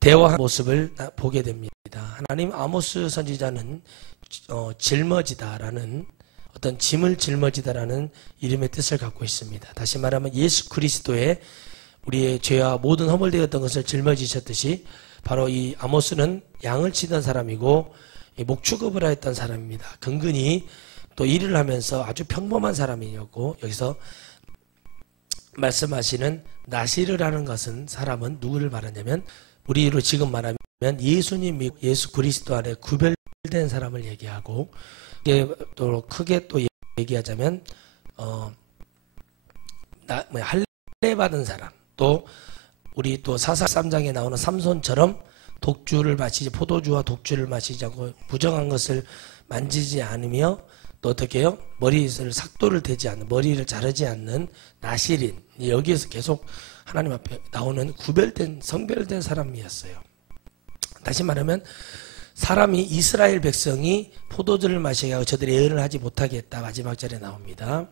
대화한 모습을 보게 됩니다. 하나님 아모스 선지자는 짊어지다라는 어떤 짐을 짊어지다라는 이름의 뜻을 갖고 있습니다. 다시 말하면 예수 그리스도의 우리의 죄와 모든 허물되었던 것을 짊어지셨듯이 바로 이 아모스는 양을 치던 사람이고 목축업을 하였던 사람입니다. 근근히 또 일을 하면서 아주 평범한 사람이었고, 여기서 말씀하시는 나시르라는 것은 사람은 누구를 말하냐면 우리로 지금 말하면 예수님, 예수 그리스도 안에 구별된 사람을 얘기하고, 또 크게 또 얘기하자면 할례 받은 사람, 또 우리 또 사사기 3장에 나오는 삼손처럼 독주를 마시지, 포도주와 독주를 마시지 않고 부정한 것을 만지지 않으며, 또 어떻게 해요? 머리를 삭도를 대지 않는, 머리를 자르지 않는 나시린, 여기에서 계속 하나님 앞에 나오는 구별된, 성별된 사람이었어요. 다시 말하면 사람이, 이스라엘 백성이 포도주를 마시게 하고 저들이 예언을 하지 못하게 했다. 마지막 절에 나옵니다.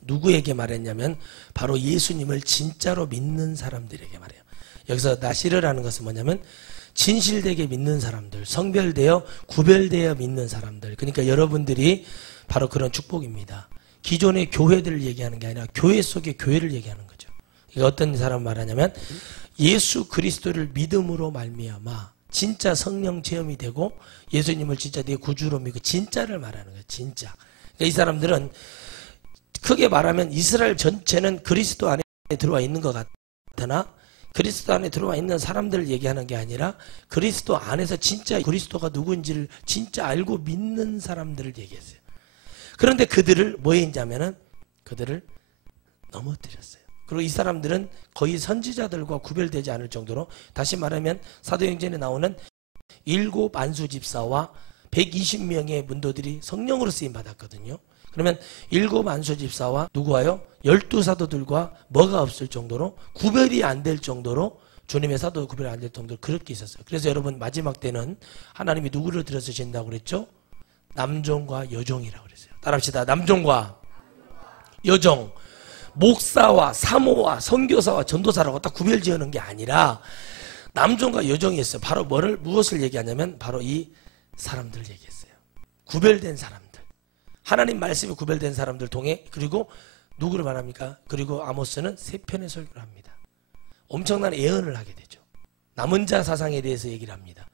누구에게 말했냐면 바로 예수님을 진짜로 믿는 사람들에게 말해요. 여기서 나시르라는 것은 뭐냐면 진실되게 믿는 사람들, 성별되어 구별되어 믿는 사람들. 그러니까 여러분들이 바로 그런 축복입니다. 기존의 교회들을 얘기하는 게 아니라 교회 속의 교회를 얘기하는 거죠. 이게 어떤 사람 말하냐면 예수 그리스도를 믿음으로 말미암아 진짜 성령 체험이 되고 예수님을 진짜 내 구주로 믿고 진짜를 말하는 거예요. 진짜. 그러니까 이 사람들은 크게 말하면 이스라엘 전체는 그리스도 안에 들어와 있는 것 같으나 그리스도 안에 들어와 있는 사람들을 얘기하는 게 아니라 그리스도 안에서 진짜 그리스도가 누구인지를 진짜 알고 믿는 사람들을 얘기했어요. 그런데 그들을 뭐 했냐면은 그들을 넘어뜨렸어요. 그리고 이 사람들은 거의 선지자들과 구별되지 않을 정도로, 다시 말하면 사도행전에 나오는 7 안수 집사와 120명의 문도들이 성령으로 쓰임 받았거든요. 그러면 7 안수 집사와 누구와요? 12 사도들과 뭐가 없을 정도로, 구별이 안 될 정도로, 주님의 사도 구별이 안 될 정도로 그렇게 있었어요. 그래서 여러분 마지막 때는 하나님이 누구를 들어 쓰신다고 그랬죠? 남종과 여종이라고 그랬어요. 따라합시다. 남종과 여종. 목사와 사모와 선교사와 전도사라고 딱 구별 지어놓은 게 아니라 남종과 여종이 있어요. 바로 무엇을 얘기하냐면 바로 이 사람들을 얘기했어요. 구별된 사람들. 하나님 말씀이 구별된 사람들 통해, 그리고 누구를 말합니까? 그리고 아모스는 3편의 설교를 합니다. 엄청난 예언을 하게 되죠. 남은 자 사상에 대해서 얘기를 합니다.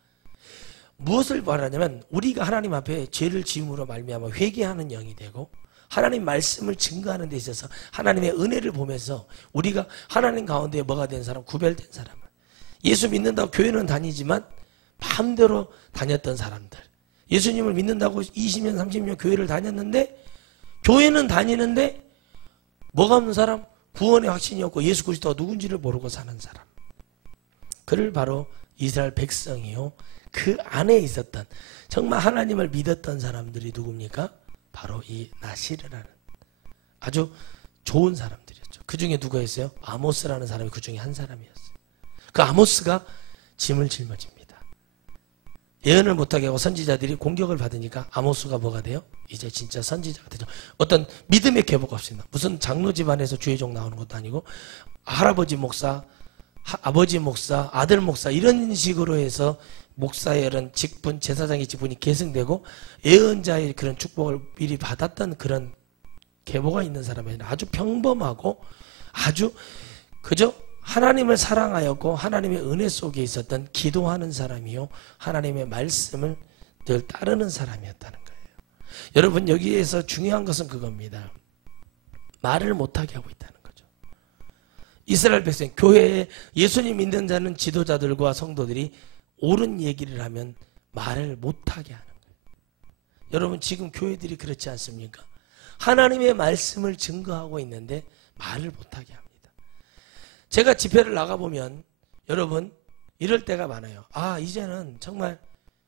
무엇을 말하냐면 우리가 하나님 앞에 죄를 지음으로 말미암아 회개하는 영이 되고 하나님 말씀을 증거하는 데 있어서 하나님의 은혜를 보면서 우리가 하나님 가운데 뭐가 된 사람? 구별된 사람. 예수 믿는다고 교회는 다니지만 마음대로 다녔던 사람들. 예수님을 믿는다고 20년 30년 교회를 다녔는데, 교회는 다니는데 뭐가 없는 사람? 구원의 확신이 없고 예수 그리스도가 누군지를 모르고 사는 사람. 그를 바로 이스라엘 백성이요, 그 안에 있었던 정말 하나님을 믿었던 사람들이 누굽니까? 바로 이 나시르라는 아주 좋은 사람들이었죠. 그 중에 누가 있어요? 아모스라는 사람이 그 중에 한 사람이었어요. 그 아모스가 짐을 짊어집니다. 예언을 못하게 하고 선지자들이 공격을 받으니까 아모스가 뭐가 돼요? 이제 진짜 선지자가 되죠. 어떤 믿음의 계보가 없습니다. 무슨 장로 집안에서 주의종 나오는 것도 아니고 할아버지 목사, 아버지 목사, 아들 목사 이런 식으로 해서 목사의 이런 직분, 제사장의 직분이 계승되고 예언자의 그런 축복을 미리 받았던 그런 계보가 있는 사람이 아니라 아주 평범하고 아주 그저 하나님을 사랑하였고 하나님의 은혜 속에 있었던 기도하는 사람이요, 하나님의 말씀을 늘 따르는 사람이었다는 거예요. 여러분, 여기에서 중요한 것은 그겁니다. 말을 못하게 하고 있다는 거죠. 이스라엘 백성, 교회에 예수님 믿는 자는 지도자들과 성도들이 옳은 얘기를 하면 말을 못하게 하는 거예요. 여러분, 지금 교회들이 그렇지 않습니까? 하나님의 말씀을 증거하고 있는데 말을 못하게 합니다. 제가 집회를 나가보면 여러분 이럴 때가 많아요. 아, 이제는 정말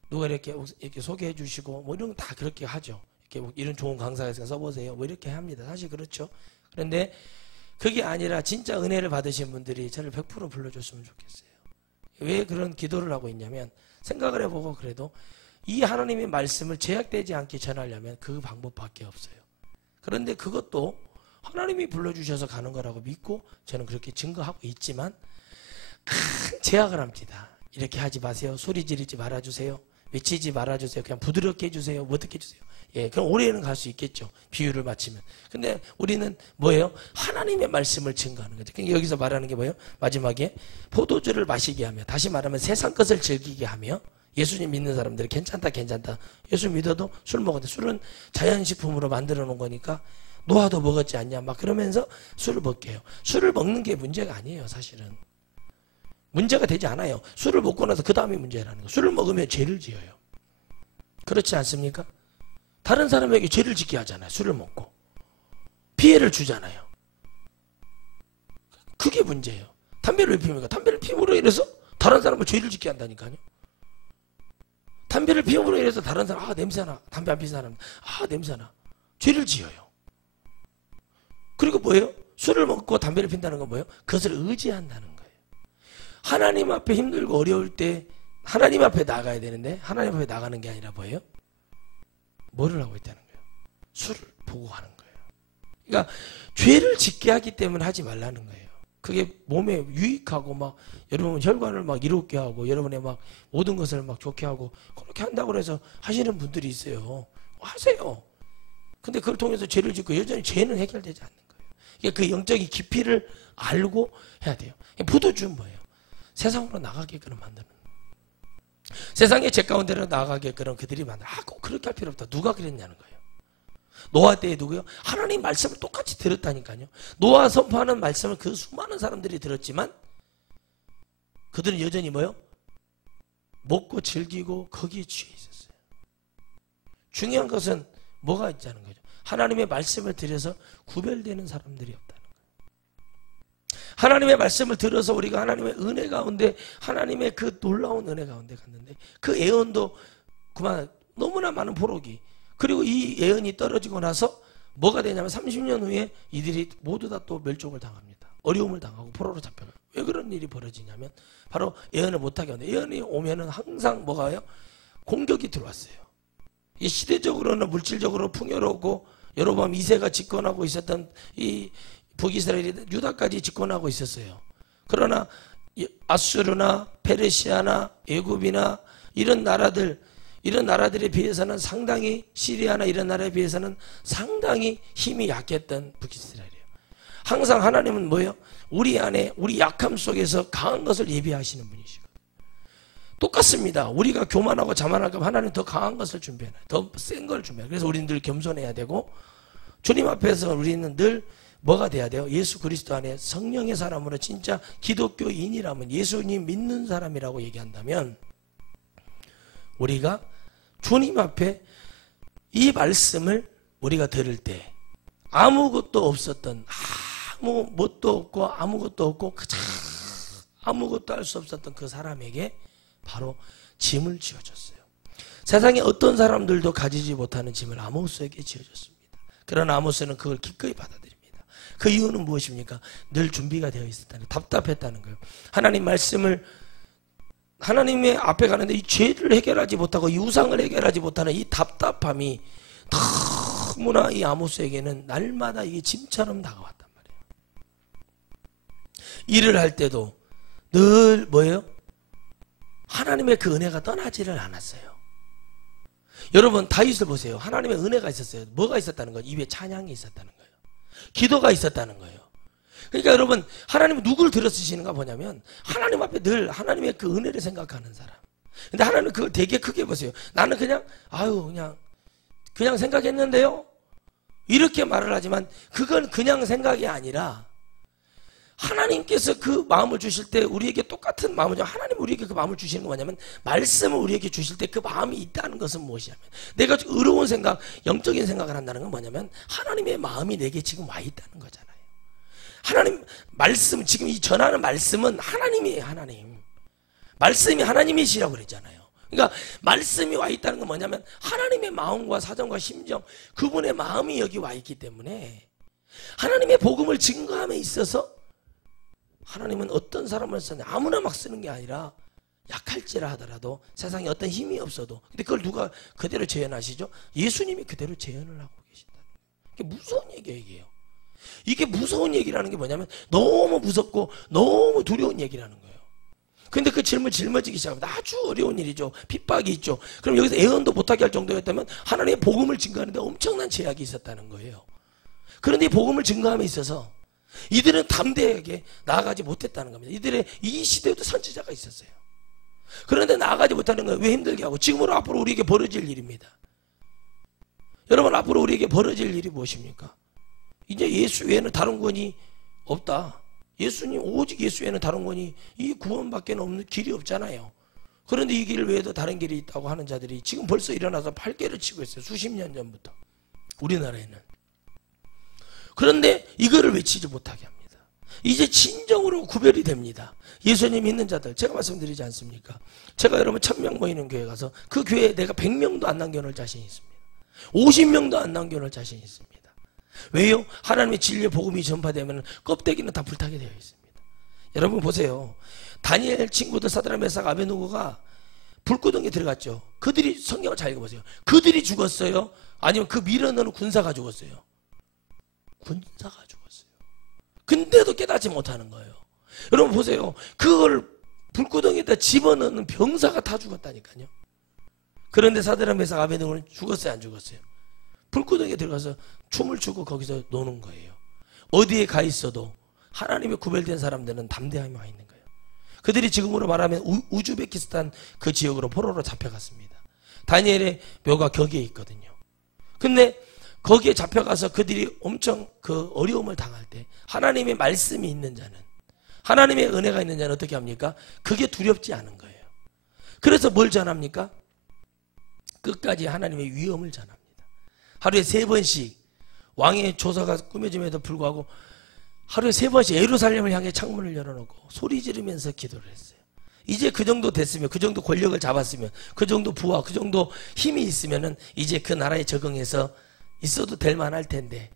누가 이렇게 소개해 주시고 뭐 이런 거 다 그렇게 하죠. 이렇게 이런 좋은 강사가 있으니까 써보세요. 뭐 이렇게 합니다. 사실 그렇죠. 그런데 그게 아니라 진짜 은혜를 받으신 분들이 저를 100% 불러줬으면 좋겠어요. 왜 그런 기도를 하고 있냐면, 생각을 해보고 그래도 이 하나님의 말씀을 제약되지 않게 전하려면 그 방법밖에 없어요. 그런데 그것도 하나님이 불러주셔서 가는 거라고 믿고 저는 그렇게 증거하고 있지만, 큰 제약을 합니다. 이렇게 하지 마세요. 소리 지르지 말아주세요. 외치지 말아주세요. 그냥 부드럽게 해주세요. 뭐 어떻게 해주세요. 예, 그럼 오래는 갈 수 있겠죠. 비유를 맞추면. 근데 우리는 뭐예요? 하나님의 말씀을 증거하는 거죠. 그러니까 여기서 말하는 게 뭐예요? 마지막에 포도주를 마시게 하며, 다시 말하면 세상 것을 즐기게 하며, 예수님 믿는 사람들이 괜찮다 괜찮다. 예수 믿어도 술 먹어도 술은 자연식품으로 만들어 놓은 거니까 노아도 먹었지 않냐 막 그러면서 술을 먹게 해요. 술을 먹는 게 문제가 아니에요. 사실은 문제가 되지 않아요. 술을 먹고 나서 그 다음에 문제라는 거예요. 술을 먹으면 죄를 지어요. 그렇지 않습니까? 다른 사람에게 죄를 짓게 하잖아요. 술을 먹고 피해를 주잖아요. 그게 문제예요. 담배를 왜 피웁니까? 담배를 피움으로 인해서 다른 사람을 죄를 짓게 한다니까요. 담배를 피움으로 인해서 다른 사람, 아 냄새나. 담배 안 피는 사람, 아 냄새나. 죄를 지어요. 그리고 뭐예요? 술을 먹고 담배를 핀다는 건 뭐예요? 그것을 의지한다는 거예요. 하나님 앞에 힘들고 어려울 때 하나님 앞에 나가야 되는데 하나님 앞에 나가는 게 아니라 뭐예요? 뭐를 하고 있다는 거예요? 술을 보고 하는 거예요. 그러니까 죄를 짓게 하기 때문에 하지 말라는 거예요. 그게 몸에 유익하고 막 여러분 혈관을 막 이롭게 하고 여러분의 막 모든 것을 막 좋게 하고 그렇게 한다고 해서 하시는 분들이 있어요. 하세요. 근데 그걸 통해서 죄를 짓고 여전히 죄는 해결되지 않는 거예요. 그러니까 그 영적인 깊이를 알고 해야 돼요. 포도주는 뭐예요? 세상으로 나가게끔 만드는 거예요. 세상의 죄 가운데로 나가게끔 그들이 만들어. 꼭 그렇게 할 필요 없다. 누가 그랬냐는 거예요. 노아 때에 누구요? 하나님 말씀을 똑같이 들었다니까요. 노아 선포하는 말씀을 그 수많은 사람들이 들었지만 그들은 여전히 뭐요? 먹고 즐기고 거기에 취해 있었어요. 중요한 것은 뭐가 있자는 거죠. 하나님의 말씀을 들여서 구별되는 사람들이 없다는 거예요. 하나님의 말씀을 들어서 우리가 하나님의 은혜 가운데 후하나님의 그 놀라운 은혜 가운데 갔는데 그 예언도 그만 너무나 많은 포로기 그리고 이 예언이 떨어지고 나서 뭐가 되냐면 30년 후에 이들이 모두 다 또 멸종을 당합니다. 어려움을 당하고 포로로 잡혀가요. 왜 그런 일이 벌어지냐면 바로 예언을 못하게 하는데 예언이 오면은 항상 뭐가요? 공격이 들어왔어요. 이 시대적으로는 물질적으로 풍요롭고 여로보암 2세가 집권하고 있었던 이 북이스라엘이 유다까지 집권하고 있었어요. 그러나 아수르나 페르시아나 애굽이나 이런 나라들에 비해서는 상당히 시리아나 이런 나라에 비해서는 상당히 힘이 약했던 북이스라엘이에요. 항상 하나님은 뭐예요? 우리 안에 우리 약함 속에서 강한 것을 예비하시는 분이시고 똑같습니다. 우리가 교만하고 자만하면 하나님 더 강한 것을 준비해놔요. 더 센 걸 준비해요. 그래서 우리는 늘 겸손해야 되고 주님 앞에서 우리는 늘 뭐가 돼야 돼요? 예수 그리스도 안에 성령의 사람으로 진짜 기독교인이라면 예수님 믿는 사람이라고 얘기한다면 우리가 주님 앞에 이 말씀을 우리가 들을 때 아무것도 없었던 아무 뭣도 없고 아무것도 없고 아무것도 할 수 없었던 그 사람에게 바로 짐을 지어줬어요. 세상에 어떤 사람들도 가지지 못하는 짐을 아모스에게 지어줬습니다. 그러나 아모스는 그걸 기꺼이 받아들입니다. 그 이유는 무엇입니까? 늘 준비가 되어 있었다는 답답했다는 거예요. 하나님 말씀을 하나님의 앞에 가는데 이 죄를 해결하지 못하고 이 우상을 해결하지 못하는 이 답답함이 너무나 이 아모스에게는 날마다 이게 짐처럼 다가왔단 말이에요. 일을 할 때도 늘 뭐예요? 하나님의 그 은혜가 떠나지를 않았어요. 여러분 다윗을 보세요. 하나님의 은혜가 있었어요. 뭐가 있었다는 거예요? 입에 찬양이 있었다는 거예요. 기도가 있었다는 거예요. 그러니까 여러분 하나님은 누굴 들어 쓰시는가 보냐면 하나님 앞에 늘 하나님의 그 은혜를 생각하는 사람. 근데 하나님은 그걸 되게 크게 보세요. 나는 그냥 그냥 생각했는데요. 이렇게 말을 하지만 그건 그냥 생각이 아니라 하나님께서 그 마음을 주실 때 우리에게 똑같은 마음을 하나님 우리에게 그 마음을 주시는 거 뭐냐면 말씀을 우리에게 주실 때 그 마음이 있다는 것은 무엇이냐면 내가 의로운 생각, 영적인 생각을 한다는 건 뭐냐면 하나님의 마음이 내게 지금 와 있다는 거잖아요. 하나님 말씀 지금 이 전하는 말씀은 하나님이에요. 하나님 말씀이 하나님이시라고 그랬잖아요. 그러니까 말씀이 와 있다는 건 뭐냐면 하나님의 마음과 사정과 심정 그분의 마음이 여기 와 있기 때문에 하나님의 복음을 증거함에 있어서 하나님은 어떤 사람을 쓰냐 아무나 막 쓰는 게 아니라 약할지라 하더라도 세상에 어떤 힘이 없어도 근데 그걸 누가 그대로 재현하시죠? 예수님이 그대로 재현을 하고 계신다는 거예요. 이게 무서운 얘기예요. 이게 무서운 얘기라는 게 뭐냐면 너무 무섭고 너무 두려운 얘기라는 거예요. 근데 그 짐을 짊어지기 시작합니다. 아주 어려운 일이죠. 핍박이 있죠. 그럼 여기서 애언도 못하게 할 정도였다면 하나님의 복음을 증거하는데 엄청난 제약이 있었다는 거예요. 그런데 이 복음을 증거함에 있어서 이들은 담대하게 나아가지 못했다는 겁니다. 이들의 이 시대에도 선지자가 있었어요. 그런데 나아가지 못하는 거예요. 왜 힘들게 하고? 지금으로 앞으로 우리에게 벌어질 일입니다. 여러분, 앞으로 우리에게 벌어질 일이 무엇입니까? 이제 예수 외에는 다른 구원이 없다. 예수님, 오직 예수 외에는 다른 구원이, 이 구원밖에 없는 길이 없잖아요. 그런데 이 길 외에도 다른 길이 있다고 하는 자들이 지금 벌써 일어나서 팔개를 치고 있어요. 수십 년 전부터 우리나라에는. 그런데 이거를 외치지 못하게 합니다. 이제 진정으로 구별이 됩니다. 예수님 믿는 자들, 제가 말씀드리지 않습니까? 제가 여러분 1000명 모이는 교회 가서 그 교회에 내가 100명도 안 남겨놓을 자신이 있습니다. 50명도 안 남겨놓을 자신이 있습니다. 왜요? 하나님의 진리의 복음이 전파되면 껍데기는 다 불타게 되어 있습니다. 여러분 보세요. 다니엘 친구들 사드락 메삭 아베느고가 불구덩이에 들어갔죠. 그들이, 성경을 잘 읽어보세요. 그들이 죽었어요? 아니면 그 밀어넣는 군사가 죽었어요? 군사가 죽었어요. 근데도 깨닫지 못하는 거예요. 여러분 보세요. 그걸 불구덩이에다 집어넣는 병사가 다 죽었다니까요. 그런데 사드락 메삭 아베느고는 죽었어요, 안 죽었어요? 불구덩이에 들어가서 춤을 추고 거기서 노는 거예요. 어디에 가 있어도 하나님의 구별된 사람들은 담대함이 와 있는 거예요. 그들이 지금으로 말하면 우즈베키스탄 그 지역으로 포로로 잡혀갔습니다. 다니엘의 묘가 거기에 있거든요. 근데 거기에 잡혀가서 그들이 엄청 그 어려움을 당할 때 하나님의 말씀이 있는 자는, 하나님의 은혜가 있는 자는 어떻게 합니까? 그게 두렵지 않은 거예요. 그래서 뭘 전합니까? 끝까지 하나님의 위엄을 전합니다. 하루에 3번씩 왕의 조사가 꾸며짐에도 불구하고 하루에 3번씩 예루살렘을 향해 창문을 열어놓고 소리 지르면서 기도를 했어요. 이제 그 정도 됐으면, 그 정도 권력을 잡았으면, 그 정도 부와 그 정도 힘이 있으면은 이제 그 나라에 적응해서 있어도 될 만할 텐데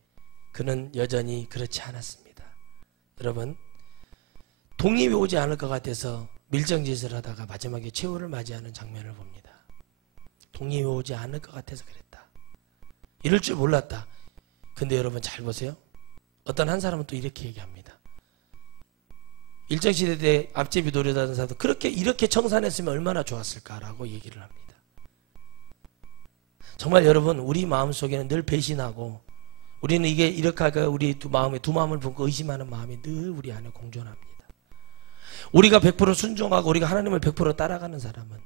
그는 여전히 그렇지 않았습니다. 여러분, 독립이 오지 않을 것 같아서 밀정짓을 하다가 마지막에 최후를 맞이하는 장면을 봅니다. 독립이 오지 않을 것 같아서 그랬다. 이럴 줄 몰랐다. 근데 여러분 잘 보세요. 어떤 한 사람은 또 이렇게 얘기합니다. 일정시대 때 앞제비 노래하던 사도 그렇게 이렇게 청산했으면 얼마나 좋았을까라고 얘기를 합니다. 정말 여러분, 우리 마음속에는 늘 배신하고 우리는 이게 이렇게 할까요? 우리 두 마음을 품고 의심하는 마음이 늘 우리 안에 공존합니다. 우리가 100% 순종하고 우리가 하나님을 100% 따라가는 사람은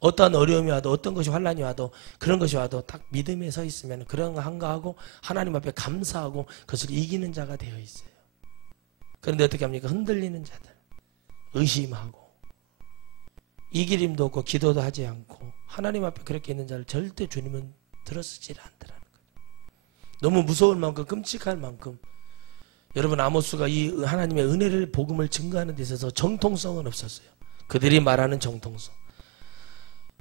어떠한 어려움이 와도, 어떤 것이 환난이 와도, 그런 것이 와도 딱 믿음에 서 있으면 그런 거 한가하고 하나님 앞에 감사하고 그것을 이기는 자가 되어 있어요. 그런데 어떻게 합니까? 흔들리는 자들, 의심하고 이기림도 없고 기도도 하지 않고 하나님 앞에 그렇게 있는 자를 절대 주님은 들어쓰질 않더라는 거예요. 너무 무서울 만큼, 끔찍할 만큼 여러분, 아모스가 이 하나님의 은혜를, 복음을 증거하는 데 있어서 정통성은 없었어요. 그들이 말하는 정통성.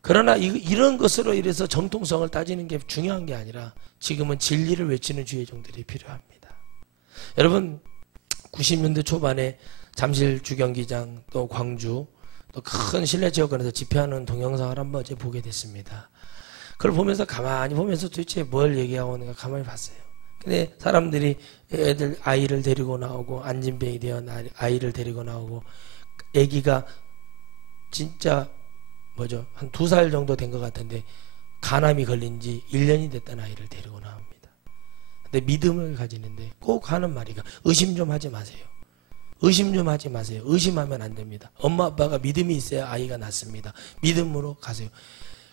그러나 이런 것으로 인해서 정통성을 따지는 게 중요한 게 아니라 지금은 진리를 외치는 주의 종들이 필요합니다. 여러분, 90년대 초반에 잠실 주경기장, 또 광주, 또 큰 실내 지역권에서 집회하는 동영상을 한번 어제 보게 됐습니다. 그걸 보면서 가만히 보면서 도대체 뭘 얘기하고 있는가 가만히 봤어요. 근데 사람들이 아이를 데리고 나오고, 안진병이 되어 아이를 데리고 나오고, 아기가 진짜 한 2살 정도 된 것 같은데 간암이 걸린 지 1년이 됐던 아이를 데리고 나옵니다. 근데 믿음을 가지는데 꼭 하는 말이가 의심 좀 하지 마세요. 의심 좀 하지 마세요. 의심하면 안 됩니다. 엄마 아빠가 믿음이 있어야 아이가 낫습니다. 믿음으로 가세요.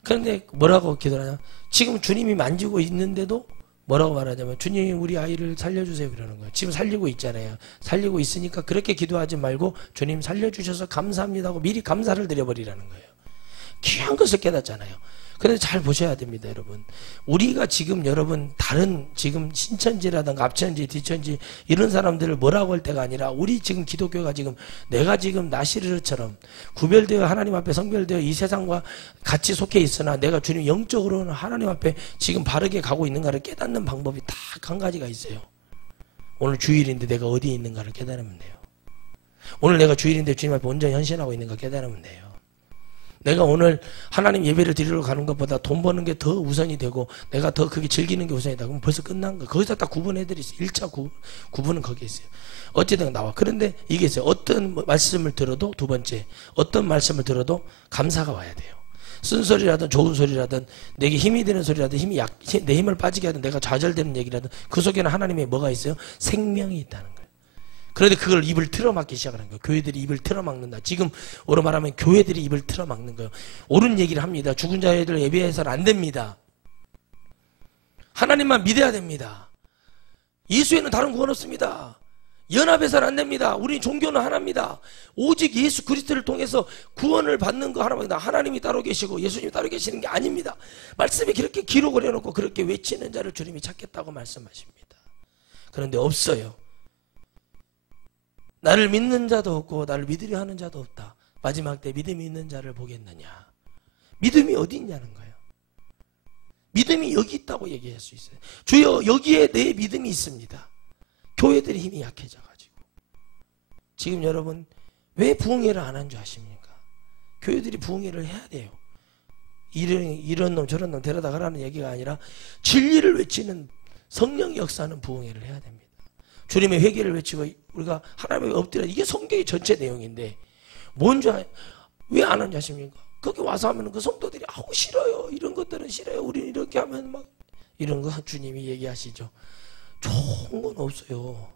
그런데 뭐라고 기도하냐? 지금 주님이 만지고 있는데도 뭐라고 말하냐면 주님이 우리 아이를 살려주세요 그러는 거예요. 지금 살리고 있잖아요. 살리고 있으니까 그렇게 기도하지 말고 주님 살려주셔서 감사합니다 하고 미리 감사를 드려버리라는 거예요. 귀한 것을 깨닫잖아요. 그런데 잘 보셔야 됩니다, 여러분. 우리가 지금 여러분 다른 지금 신천지라든가 앞천지, 뒤천지 이런 사람들을 뭐라고 할 때가 아니라 우리 지금 기독교가 지금 내가 지금 나시르처럼 구별되어 하나님 앞에 성별되어 이 세상과 같이 속해 있으나 내가 주님 영적으로는 하나님 앞에 지금 바르게 가고 있는가를 깨닫는 방법이 딱 한 가지가 있어요. 오늘 주일인데 내가 어디에 있는가를 깨달으면 돼요. 오늘 내가 주일인데 주님 앞에 온전히 헌신하고 있는가 깨달으면 돼요. 내가 오늘 하나님 예배를 드리러 가는 것보다 돈 버는 게 더 우선이 되고 내가 더 그게 즐기는 게 우선이다. 그럼 벌써 끝난 거야. 거기서 딱 구분해드리세요. 1차 구분은 거기에 있어요. 어쨌든 나와. 그런데 이게 있어요. 어떤 말씀을 들어도 두 번째, 어떤 말씀을 들어도 감사가 와야 돼요. 쓴소리라든 좋은 소리라든 내게 힘이 되는 소리라든 내 힘을 빠지게 하든 내가 좌절되는 얘기라든 그 속에는 하나님의 뭐가 있어요? 생명이 있다는 거예요. 그런데 그걸 입을 틀어막기 시작하는 거예요. 교회들이 입을 틀어막는다. 지금 오로 말하면 교회들이 입을 틀어막는 거예요. 옳은 얘기를 합니다. 죽은 자들 예배해서는 안 됩니다. 하나님만 믿어야 됩니다. 예수에는 다른 구원 없습니다. 연합해서는 안 됩니다. 우리 종교는 하나입니다. 오직 예수 그리스도를 통해서 구원을 받는 거 하나입니다. 하나님이 따로 계시고 예수님이 따로 계시는 게 아닙니다. 말씀에 그렇게 기록을 해놓고 그렇게 외치는 자를 주님이 찾겠다고 말씀하십니다. 그런데 없어요. 나를 믿는 자도 없고 나를 믿으려 하는 자도 없다. 마지막 때 믿음이 있는 자를 보겠느냐. 믿음이 어디 있냐는 거예요. 믿음이 여기 있다고 얘기할 수 있어요. 주여 여기에 내 믿음이 있습니다. 교회들이 힘이 약해져가지고 지금 여러분 왜 부흥회를 안 한 줄 아십니까? 교회들이 부흥회를 해야 돼요. 이런 놈 저런 놈 데려다 가라는 얘기가 아니라 진리를 외치는 성령의 역사는 부흥회를 해야 됩니다. 주님의 회개를 외치고 우리가 하나님의 엎드려 이게 성경의 전체 내용인데 뭔지 왜 안 하는지 아십니까? 거기 와서 하면 그 성도들이 아우 싫어요. 이런 것들은 싫어요. 우리는 이렇게 하면 막 이런 거 주님이 얘기하시죠. 좋은 건 없어요.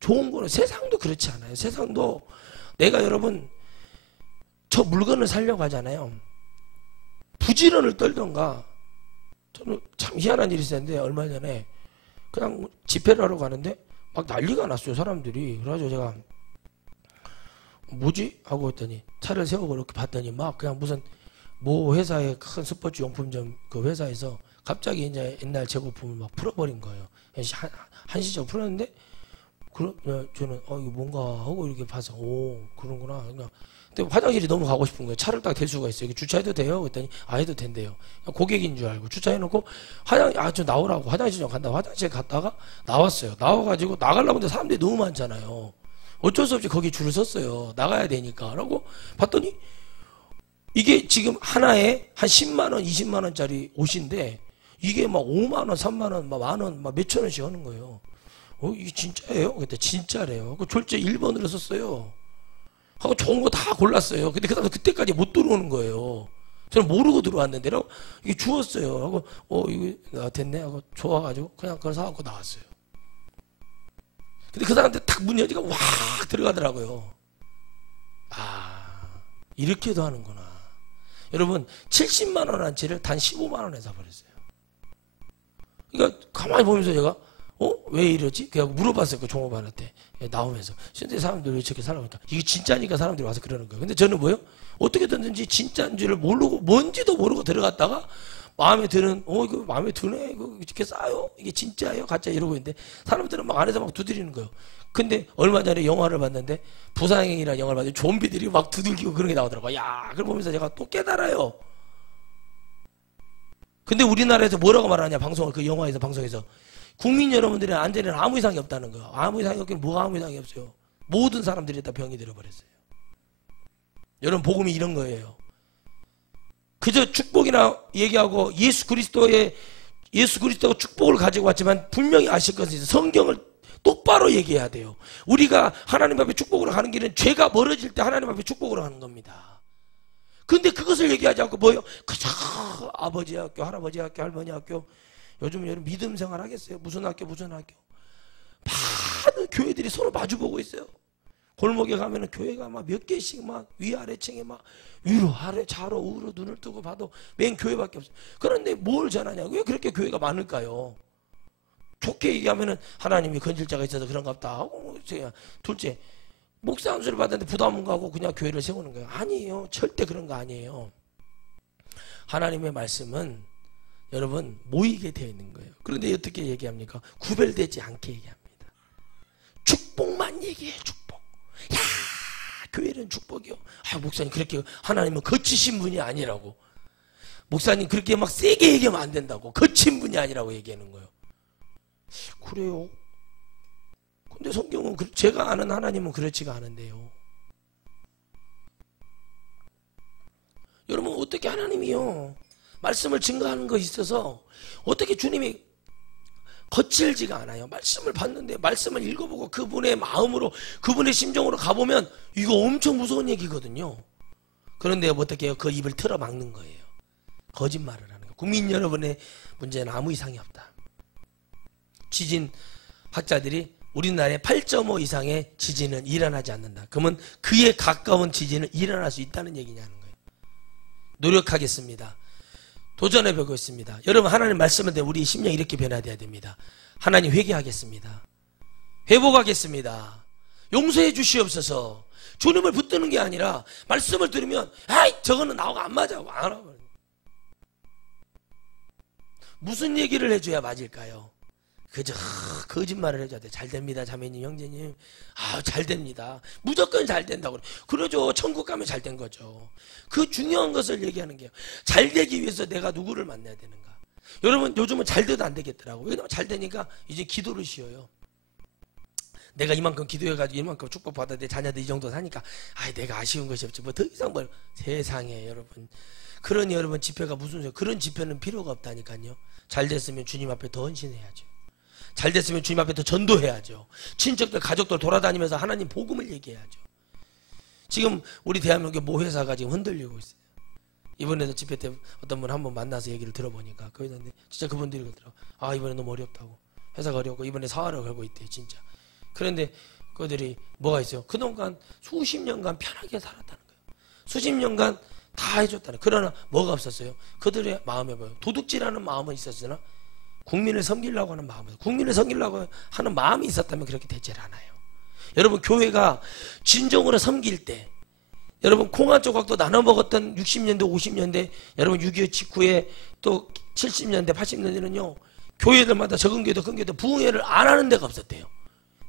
좋은 거는 세상도 그렇지 않아요. 세상도 내가 여러분 저 물건을 사려고 하잖아요. 부지런을 떨던가 저는 참 희한한 일이 있었는데 얼마 전에 그냥 집회를 하러 가는데 막 난리가 났어요. 사람들이. 그래가지고 제가 뭐지? 하고 했더니 차를 세우고 이렇게 봤더니 막 그냥 무슨 모 회사의 큰 스포츠 용품점 그 회사에서 갑자기 이제 옛날 재고품을 막 풀어버린 거예요. 한시적 풀었는데 저는 이거 뭔가 하고 이렇게 봐서 오 그런구나. 그러니까 근데 화장실이 너무 가고 싶은 거예요. 차를 딱 댈 수가 있어요. 이게 주차해도 돼요? 그랬더니 해도 된대요. 고객인 줄 알고 주차해놓고 좀 나오라고 화장실 좀 간다고 화장실 갔다가 나왔어요. 나와가지고 나가려고 하는데 사람들이 너무 많잖아요. 어쩔 수 없이 거기 줄을 섰어요. 나가야 되니까. 라고 봤더니 이게 지금 하나에 한 10만 원, 20만 원짜리 옷인데 이게 막 5만 원, 3만 원, 막 만 원, 막 몇천 원씩 하는 거예요. 이게 진짜예요? 그때 진짜래요. 그 졸제 1번으로 썼어요. 하고 좋은 거 다 골랐어요. 근데 그 다음에 그때까지 못 들어오는 거예요. 저는 모르고 들어왔는데 이게 주웠어요. 하고 이거 됐네 하고 좋아가지고 그냥 그걸 사갖고 나왔어요. 근데 그 사람한테 딱 문 여지가 확 들어가더라고요. 이렇게도 하는구나. 여러분 70만 원어치를 단 15만 원에 사버렸어요. 그러니까 가만히 보면서 제가 왜 이러지? 그냥 물어봤어요. 그 종업원한테 나오면서 근데 사람들 왜 저렇게 살라고 하니까 이게 진짜니까 사람들이 와서 그러는 거예요. 근데 저는 뭐예요? 어떻게 됐는지 진짜인 줄을 모르고 뭔지도 모르고 들어갔다가 마음에 드는 이거 마음에 드네 이거 이렇게 싸요 이게 진짜예요 가짜 이러고 있는데 사람들은 막 안에서 막 두드리는 거예요. 근데 얼마 전에 영화를 봤는데 부산행이라는 영화를 봤는데 좀비들이 막 두들기고 그런 게 나오더라고요. 야 그걸 보면서 제가 또 깨달아요. 근데 우리나라에서 뭐라고 말하냐 방송을 그 영화에서 방송에서 국민 여러분들의 안전에는 아무 이상이 없다는 거예요. 아무 이상이 없긴 뭐가 아무 이상이 없어요. 모든 사람들이 다 병이 들어버렸어요. 여러분 복음이 이런 거예요. 그저 축복이나 얘기하고 예수 그리스도가 축복을 가지고 왔지만 분명히 아실 것은 있어요. 성경을 똑바로 얘기해야 돼요. 우리가 하나님 앞에 축복으로 가는 길은 죄가 멀어질 때 하나님 앞에 축복으로 가는 겁니다. 근데 그것을 얘기하지 않고 뭐예요? 그저 아버지 학교, 할아버지 학교, 할머니 학교 요즘 여러분 믿음 생활 하겠어요? 무슨 학교 많은 교회들이 서로 마주보고 있어요. 골목에 가면은 교회가 막 몇 개씩 막 위아래층에 막 위로 아래 좌로 우로 눈을 뜨고 봐도 맨 교회밖에 없어요. 그런데 뭘 전하냐? 왜 그렇게 교회가 많을까요? 좋게 얘기하면은 하나님이 건질자가 있어서 그런가 보다 하고 둘째 목사 한 소리 받았는데 부담 가고 그냥 교회를 세우는 거예요. 아니에요. 절대 그런 거 아니에요. 하나님의 말씀은 여러분 모이게 되어 있는 거예요. 그런데 어떻게 얘기합니까? 구별되지 않게 얘기합니다. 축복만 얘기해. 축복. 야 교회는 축복이요. 목사님 그렇게 하나님은 거치신 분이 아니라고. 목사님 그렇게 막 세게 얘기하면 안 된다고. 거친 분이 아니라고 얘기하는 거예요. 그래요? 근데 성경은 제가 아는 하나님은 그렇지가 않은데요. 여러분 어떻게 하나님이요 말씀을 증거하는 것에 있어서 어떻게 주님이 거칠지가 않아요. 말씀을 봤는데 말씀을 읽어보고 그분의 마음으로 그분의 심정으로 가보면 이거 엄청 무서운 얘기거든요. 그런데 어떻게 해요? 그 입을 틀어 막는 거예요. 거짓말을 하는 거예요. 국민 여러분의 문제는 아무 이상이 없다. 지진 학자들이 우리나라에 8.5 이상의 지진은 일어나지 않는다. 그러면 그에 가까운 지진은 일어날 수 있다는 얘기냐는 거예요. 노력하겠습니다. 도전해 보고 있습니다. 여러분 하나님 말씀을 듣는 우리 심령이 이렇게 변화되어야 됩니다. 하나님 회개하겠습니다. 회복하겠습니다. 용서해 주시옵소서. 주님을 붙드는 게 아니라 말씀을 들으면 아이 저거는 나하고 안 맞아. 안 하고. 무슨 얘기를 해줘야 맞을까요? 그저 거짓말을 해줘야 돼. 잘 됩니다 자매님 형제님. 잘 됩니다. 무조건 잘 된다고 그러죠. 천국 가면 잘 된 거죠. 그 중요한 것을 얘기하는 게요. 잘 되기 위해서 내가 누구를 만나야 되는가. 여러분 요즘은 잘 돼도 안 되겠더라고. 왜냐면 잘 되니까 이제 기도를 쉬어요. 내가 이만큼 기도해가지고 이만큼 축복받아 내 자녀들 이 정도 사니까 내가 아쉬운 것이 없지 뭐 더 이상 뭐 세상에 여러분. 그러니 여러분 지표가 무슨 소리예요. 그런 지표는 필요가 없다니까요. 잘 됐으면 주님 앞에 더 헌신해야죠. 잘 됐으면 주님 앞에 더 전도해야죠. 친척들 가족들 돌아다니면서 하나님 복음을 얘기해야죠. 지금 우리 대한민국 모 회사가 지금 흔들리고 있어요. 이번에도 집회 때 어떤 분 한 번 만나서 얘기를 들어보니까 거기서 진짜 그분들이 그러더라고. 이번에 너무 어렵다고. 회사가 어렵고 이번에 사활을 걸고 있대 진짜. 그런데 그들이 뭐가 있어요? 그동안 수십 년간 편하게 살았다는 거예요. 수십 년간 다 해줬다는. 그러나 뭐가 없었어요? 그들의 마음에 뭐예요? 도둑질하는 마음은 있었으나 국민을 섬기려고 하는 마음은, 국민을 섬기려고 하는 마음이 있었다면 그렇게 되질 않아요. 여러분 교회가 진정으로 섬길 때, 여러분 콩한 조각도 나눠 먹었던 60년대 50년대 여러분 6.25 직후에 또 70년대 80년대는요 교회들마다 적은 교회도 큰 교회도 부흥회를 안 하는 데가 없었대요.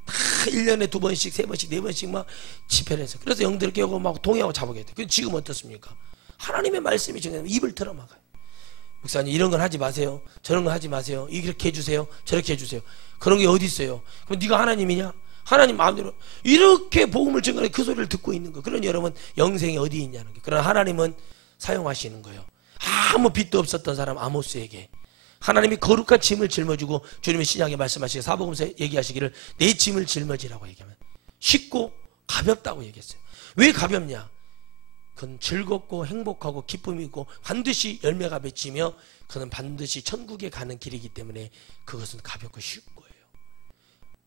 다 1년에 2번씩 3번씩 4번씩 막 집회를 해서. 그래서 영들을 깨우고 막 동의하고 잡아게 돼요. 지금 어떻습니까? 하나님의 말씀이 정말 입을 틀어막아요. 목사님 이런 건 하지 마세요. 저런 건 하지 마세요. 이렇게 해주세요. 저렇게 해주세요. 그런 게 어디 있어요? 그럼 네가 하나님이냐? 하나님 마음대로 이렇게 복음을 증거하는 그 소리를 듣고 있는 거예요. 그러니 여러분 영생이 어디 있냐는 거예요. 그러나 하나님은 사용하시는 거예요. 아무 빚도 없었던 사람 아모스에게 하나님이 거룩한 짐을 짊어지고 주님의 신약에 말씀하시고 사복음서 얘기하시기를 내 짐을 짊어지라고 얘기하면 쉽고 가볍다고 얘기했어요. 왜 가볍냐? 그건 즐겁고 행복하고 기쁨이 있고 반드시 열매가 맺히며 그는 반드시 천국에 가는 길이기 때문에 그것은 가볍고 쉬운 거예요.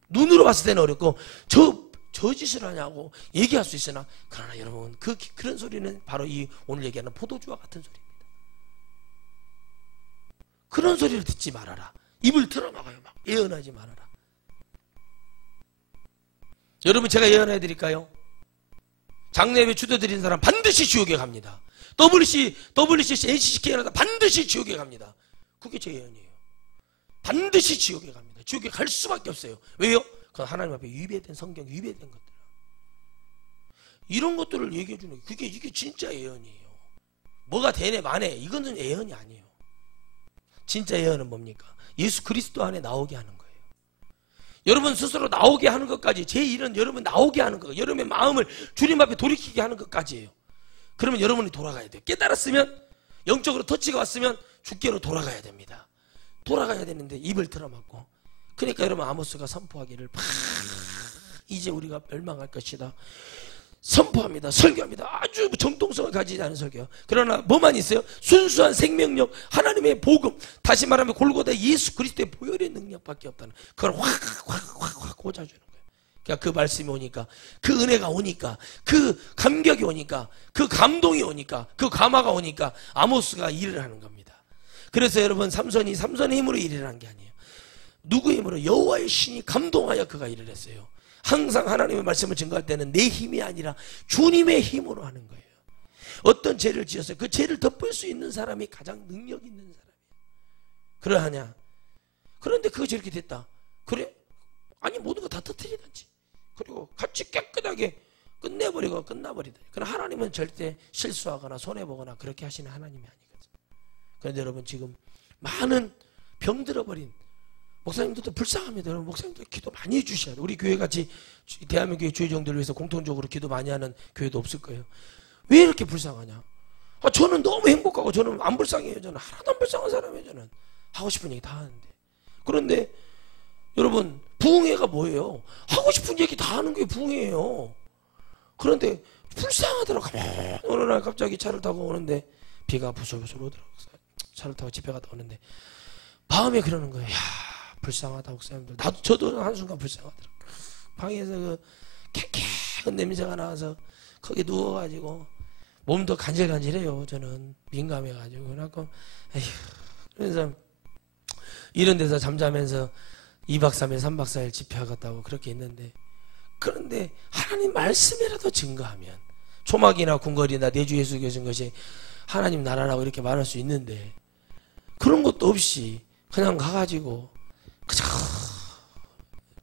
눈으로 봤을 때는 어렵고 저 짓을 하냐고 얘기할 수 있으나 그러나 여러분 그런 소리는 바로 이 오늘 얘기하는 포도주와 같은 소리입니다. 그런 소리를 듣지 말아라. 입을 틀어막아요. 막 예언하지 말아라. 여러분 제가 예언해 드릴까요? 장례에 추도드리는 사람 반드시 지옥에 갑니다. WC, NCCK 하다 반드시 지옥에 갑니다. 그게 제 예언이에요. 반드시 지옥에 갑니다. 지옥에 갈 수밖에 없어요. 왜요? 그건 하나님 앞에 위배된 성경, 위배된 것들. 이런 것들을 얘기해 주는 게 이게 진짜 예언이에요. 뭐가 되네 마네 이거는 예언이 아니에요. 진짜 예언은 뭡니까? 예수 그리스도 안에 나오게 하는 거예요. 여러분 스스로 나오게 하는 것까지 제 일은 여러분 나오게 하는 거예요. 여러분의 마음을 주님 앞에 돌이키게 하는 것까지예요. 그러면 여러분이 돌아가야 돼요. 깨달았으면 영적으로 터치가 왔으면 주께로 돌아가야 됩니다. 돌아가야 되는데 입을 틀어막고 그러니까 여러분 아모스가 선포하기를 이제 우리가 멸망할 것이다. 선포합니다. 설교합니다. 아주 정통성을 가지지 않은 설교요. 그러나 뭐만 있어요? 순수한 생명력, 하나님의 복음, 다시 말하면 골고다 예수 그리스도의 보혈의 능력밖에 없다는 그걸 확 꽂아주는 거예요. 그러니까 그 말씀이 오니까, 그 은혜가 오니까, 그 감격이 오니까, 그 감동이 오니까, 그 감화가 오니까 아모스가 일을 하는 겁니다. 그래서 여러분 삼손의 힘으로 일을 한 게 아니에요. 누구의 힘으로? 여호와의 신이 감동하여 그가 일을 했어요. 항상 하나님의 말씀을 증거할 때는 내 힘이 아니라 주님의 힘으로 하는 거예요. 어떤 죄를 지었어요. 그 죄를 덮을 수 있는 사람이 가장 능력 있는 사람이에요. 그러하냐? 그런데 그거 저렇게 됐다. 그래? 아니 모든 거 다 터뜨리든지 그리고 같이 깨끗하게 끝내버리고 끝나버리다. 그러나 하나님은 절대 실수하거나 손해보거나 그렇게 하시는 하나님이 아니거든요. 그런데 여러분 지금 많은 병들어버린 목사님들도 불쌍합니다. 여러분 목사님들 기도 많이 해주셔야 돼요. 우리 교회같이 대한민국 교회 주의정들을 위해서 공통적으로 기도 많이 하는 교회도 없을 거예요. 왜 이렇게 불쌍하냐? 저는 너무 행복하고 저는 안 불쌍해요. 저는 하나도 안 불쌍한 사람이에요. 저는 하고 싶은 얘기 다 하는데. 그런데 여러분 부흥회가 뭐예요? 하고 싶은 얘기 다 하는 게 부흥회예요. 그런데 불쌍하더라고. 어느 날 갑자기 차를 타고 오는데 비가 부슬부슬 오더라고요. 차를 타고 집에 갔다 오는데 마음에 그러는 거예요. 야, 불쌍하다 목사님들. 저도 한순간 불쌍하더라고요. 방에서 그 캬캬한 냄새가 나와서 거기 누워가지고 몸도 간질간질해요. 저는 민감해가지고. 그래갖고 에휴, 그래서 이런 데서 잠자면서 2박 3일 3박 4일 집회하겠다고 그렇게 있는데, 그런데 하나님 말씀이라도 증거하면 초막이나 궁궐이나 내주 예수 계신 것이 하나님 나라라고 이렇게 말할 수 있는데 그런 것도 없이 그냥 가가지고 그저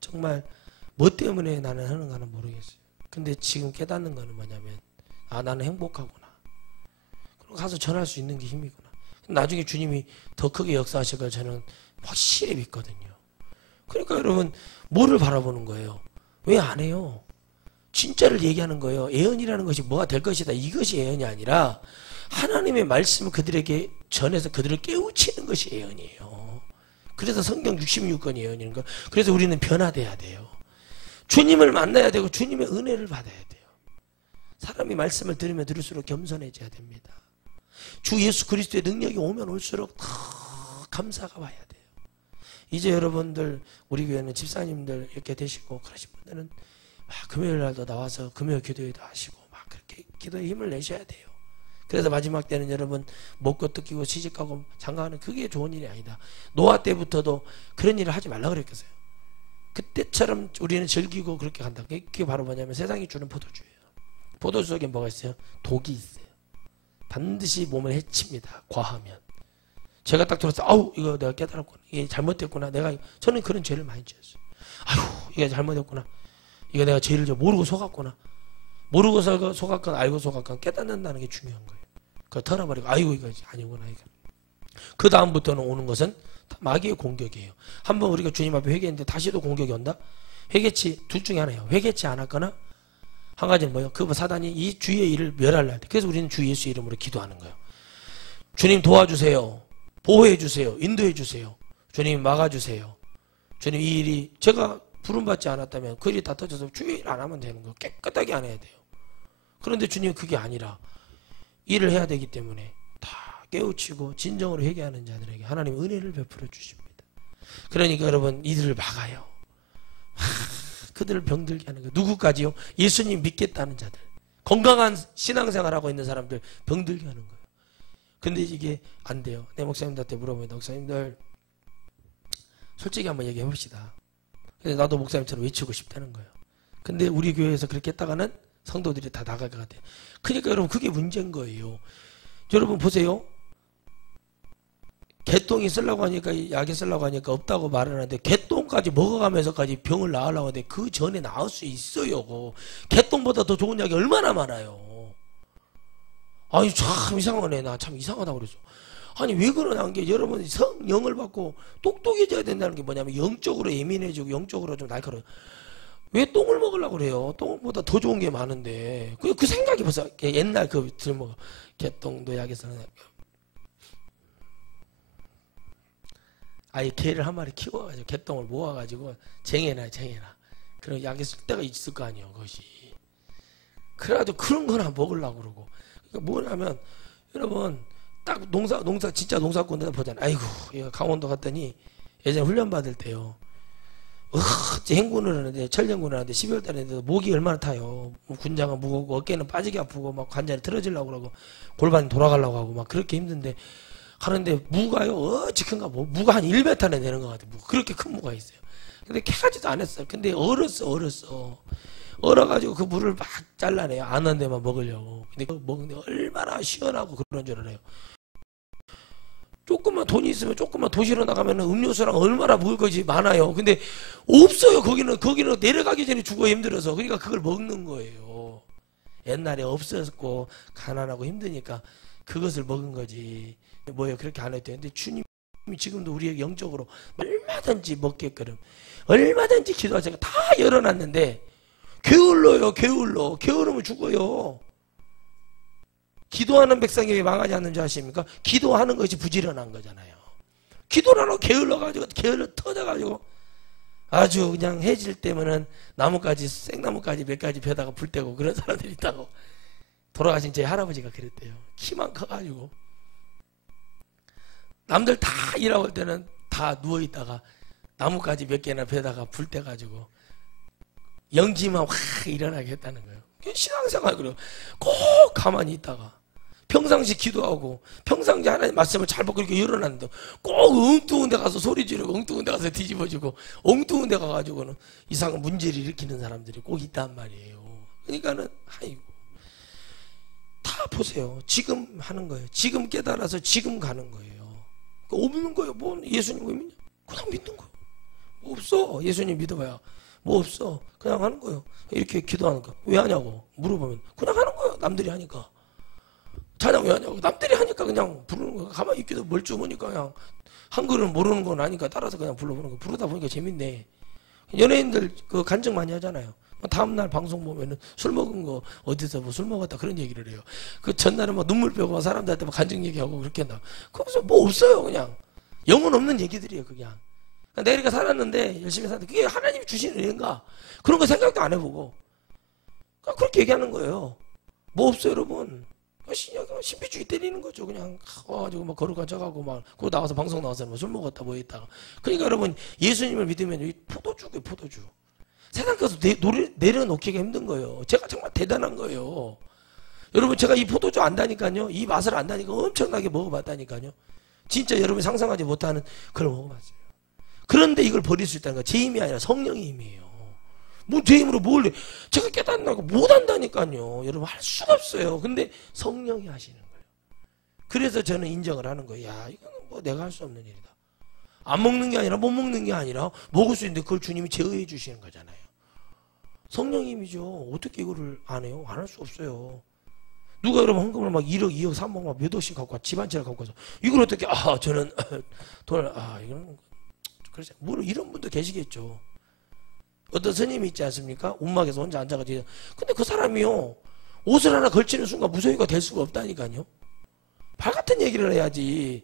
정말 뭐 때문에 나는 하는가는 모르겠어요. 근데 지금 깨닫는 거는 뭐냐면 나는 행복하구나. 그럼 가서 전할 수 있는 게 힘이구나. 나중에 주님이 더 크게 역사하실 걸 저는 확실히 믿거든요. 그러니까 여러분 뭐를 바라보는 거예요? 왜 안 해요? 진짜를 얘기하는 거예요. 예언이라는 것이 뭐가 될 것이다. 이것이 예언이 아니라 하나님의 말씀을 그들에게 전해서 그들을 깨우치는 것이 예언이에요. 그래서 성경 66권이 예언인 거예요. 그래서 우리는 변화돼야 돼요. 주님을 만나야 되고 주님의 은혜를 받아야 돼요. 사람이 말씀을 들으면 들을수록 겸손해져야 됩니다. 주 예수 그리스도의 능력이 오면 올수록 더 감사가 와야 돼요. 이제 여러분들 우리 교회는 집사님들 이렇게 되시고 그러신 분들은 금요일 날도 나와서 금요 기도회도 하시고 막 그렇게 기도에 힘을 내셔야 돼요. 그래서 마지막 때는 여러분 먹고 뜯기고 시집가고 장가가는 그게 좋은 일이 아니다. 노아 때부터도 그런 일을 하지 말라 그랬겠어요. 그때처럼 우리는 즐기고 그렇게 간다. 그게 바로 뭐냐면 세상이 주는 포도주예요. 포도주 속에 뭐가 있어요? 독이 있어요. 반드시 몸을 해칩니다. 과하면. 제가 딱 들었어요. 아우 이거 내가 깨달았구나. 이게 잘못됐구나. 저는 그런 죄를 많이 지었어요. 아유 이게 잘못됐구나. 이거 내가 죄를 모르고 속았구나. 모르고 속았건 알고 속았건 깨닫는다는 게 중요한 거예요. 그걸 털어버리고 아이고 이거 아니구나. 이거. 그 다음부터는 오는 것은 다 마귀의 공격이에요. 한번 우리가 주님 앞에 회개했는데 다시도 공격이 온다? 회개치 둘 중에 하나예요. 회개치 않았거나 한 가지는 뭐예요? 그 사단이 이 주의 일을 멸하려 돼. 그래서 우리는 주 예수 이름으로 기도하는 거예요. 주님 도와주세요. 보호해 주세요. 인도해 주세요. 주님 막아주세요. 주님 이 일이 제가 부름받지 않았다면 그 일이 다 터져서 주의 일 안 하면 되는 거예요. 깨끗하게 안 해야 돼요. 그런데 주님 그게 아니라 일을 해야 되기 때문에 다 깨우치고 진정으로 회개하는 자들에게 하나님 은혜를 베풀어 주십니다. 그러니까 여러분 이들을 막아요. 그들을 병들게 하는 거예요. 누구까지요? 예수님 믿겠다는 자들, 건강한 신앙생활하고 있는 사람들 병들게 하는 거예요. 근데 이게 안 돼요. 내 목사님들한테 물어보면 목사님들 솔직히 한번 얘기해 봅시다. 근데 나도 목사님처럼 외치고 싶다는 거예요. 근데 우리 교회에서 그렇게 했다가는 성도들이 다 나갈 것 같아요. 그러니까 여러분 그게 문제인 거예요. 여러분 보세요. 개똥이 쓰려고 하니까 약이 쓰려고 하니까 없다고 말을 하는데 개똥까지 먹어가면서까지 병을 나으려고 하는데 그 전에 나을 수 있어요. 개똥보다 더 좋은 약이 얼마나 많아요. 아니 참 이상하네. 나 참 이상하다고 그랬어. 아니 왜 그러냐는 게 여러분이 성령을 받고 똑똑해져야 된다는 게 뭐냐면 영적으로 예민해지고 영적으로 좀 날카로워요. 왜 똥을 먹으려고 그래요? 똥보다 더 좋은 게 많은데 그 생각이 벌써 옛날 그 들먹어 개똥도 약에서는 아예 개를 한 마리 키워가지고 개똥을 모아가지고 쟁여놔. 그런 약에 쓸 때가 있을 거 아니에요. 그것이 그래가지고 그런 거나 먹으려고 그러고. 그러니까 뭐냐면 여러분 딱 농사 진짜 농사꾼들 보잖아요. 아이고 이거 강원도 갔더니 예전에 훈련 받을 때요. 행군을 하는데 철전군을 하는데 12월 달인데 목이 얼마나 타요. 군장은 무겁고 어깨는 빠지게 아프고 막 관절이 틀어지려고 그러고 골반이 돌아가려고 하고 막 그렇게 힘든데 하는데 무가요 어찌큰가 무가 한 1m나 되는 것 같아요. 그렇게 큰 무가 있어요. 근데 캐가지도 않았어요. 근데 얼어가지고 그 물을 막 잘라내요. 안 한 데만 먹으려고. 근데 그거 먹는데 얼마나 시원하고 그런 줄 알아요. 조금만 돈이 있으면 조금만 도시로 나가면 음료수랑 얼마나 먹을 것이 많아요. 근데 없어요. 거기는 내려가기 전에 죽어 힘들어서. 그러니까 그걸 먹는 거예요. 옛날에 없었고 가난하고 힘드니까 그것을 먹은 거지. 뭐예요? 그렇게 안 해도 되는데 주님이 지금도 우리에게 영적으로 얼마든지 먹게끔 얼마든지 기도하자고 다 열어놨는데 게을러요. 게을르면 죽어요. 기도하는 백성이 왜 망하지 않는 줄 아십니까? 기도하는 것이 부지런한 거잖아요. 기도를 안 하고 게을러가지고 게을러 터져가지고 아주 그냥 해질 때면은 나무까지 생나무까지 몇 가지 펴다가 불 떼고 그런 사람들이 있다고. 돌아가신 제 할아버지가 그랬대요. 키만 커가지고 남들 다 일하고 올 때는 다 누워있다가 나무까지 몇 개나 펴다가 불 떼가지고 영지만 확 일어나게 했다는 거예요. 신앙생활 그래요. 꼭 가만히 있다가 평상시 기도하고 평상시 하나님 말씀을 잘 받고 이렇게 열어놨는데 꼭 엉뚱한 데 가서 소리 지르고 엉뚱한 데 가서 뒤집어지고 엉뚱한 데 가가지고는 이상한 문제를 일으키는 사람들이 꼭 있단 말이에요. 그러니까는 아이고 다 보세요. 지금 하는 거예요. 지금 깨달아서 지금 가는 거예요. 없는 거예요. 뭐 예수님 왜 믿냐? 그냥 믿는 거예요. 뭐 없어. 예수님 믿어봐야 뭐 없어. 그냥 하는 거예요. 이렇게 기도하는 거. 왜 하냐고 물어보면 그냥 하는 거예요. 남들이 하니까. 찬양 왜 하냐고. 남들이 하니까 그냥 부르는 거예요. 가만히 있기도 멀쩡하니까 그냥 한글은 모르는 건 아니까 따라서 그냥 불러보는 거. 부르다 보니까 재밌네. 연예인들 그 간증 많이 하잖아요. 다음날 방송 보면은 술 먹은 거 어디서 뭐 술 먹었다 그런 얘기를 해요. 그 전날에 막 눈물 빼고 사람들한테 막 간증 얘기하고 그렇게 한다. 거기서 뭐 없어요. 그냥 영혼 없는 얘기들이에요. 그냥 내가 이렇게 살았는데 열심히 사는데 그게 하나님이 주신 은혜인가 그런 거 생각도 안 해보고 그렇게 얘기하는 거예요. 뭐 없어요 여러분. 신비주의 때리는 거죠. 그냥 가가지고 막 거룩한 척하고 막 그거 나와서 방송 나와서 뭐 술 먹었다 뭐 했다가. 그러니까 여러분 예수님을 믿으면 이 포도주고요. 포도주. 세상 가서 내려놓기가 힘든 거예요. 제가 정말 대단한 거예요. 여러분 제가 이 포도주 안다니까요. 이 맛을 안다니까 엄청나게 먹어봤다니까요. 진짜 여러분이 상상하지 못하는 그걸 먹어봤어요. 그런데 이걸 버릴 수 있다는 건 제 힘이 아니라 성령의 힘이에요. 뭐 제 힘으로 뭘 제가 깨닫는다고 못한다니까요. 여러분 할 수가 없어요. 근데 성령이 하시는 거예요. 그래서 저는 인정을 하는 거예요. 야 이거는 뭐 내가 할 수 없는 일이다. 안 먹는 게 아니라 못 먹는 게 아니라 먹을 수 있는데 그걸 주님이 제어해 주시는 거잖아요. 성령의 힘이죠. 어떻게 이거를 안 해요? 안 할 수 없어요. 누가 여러분 헌금을 막 1억, 2억, 3억 막 몇 억씩 갖고 와, 집 한 채를 갖고 와서 이걸 어떻게 저는 돈을 이거는 그렇지. 뭐 이런 분도 계시겠죠. 어떤 스님이 있지 않습니까? 움막에서 혼자 앉아가지고 근데 그 사람이요 옷을 하나 걸치는 순간 무소유가 될 수가 없다니까요. 발 같은 얘기를 해야지.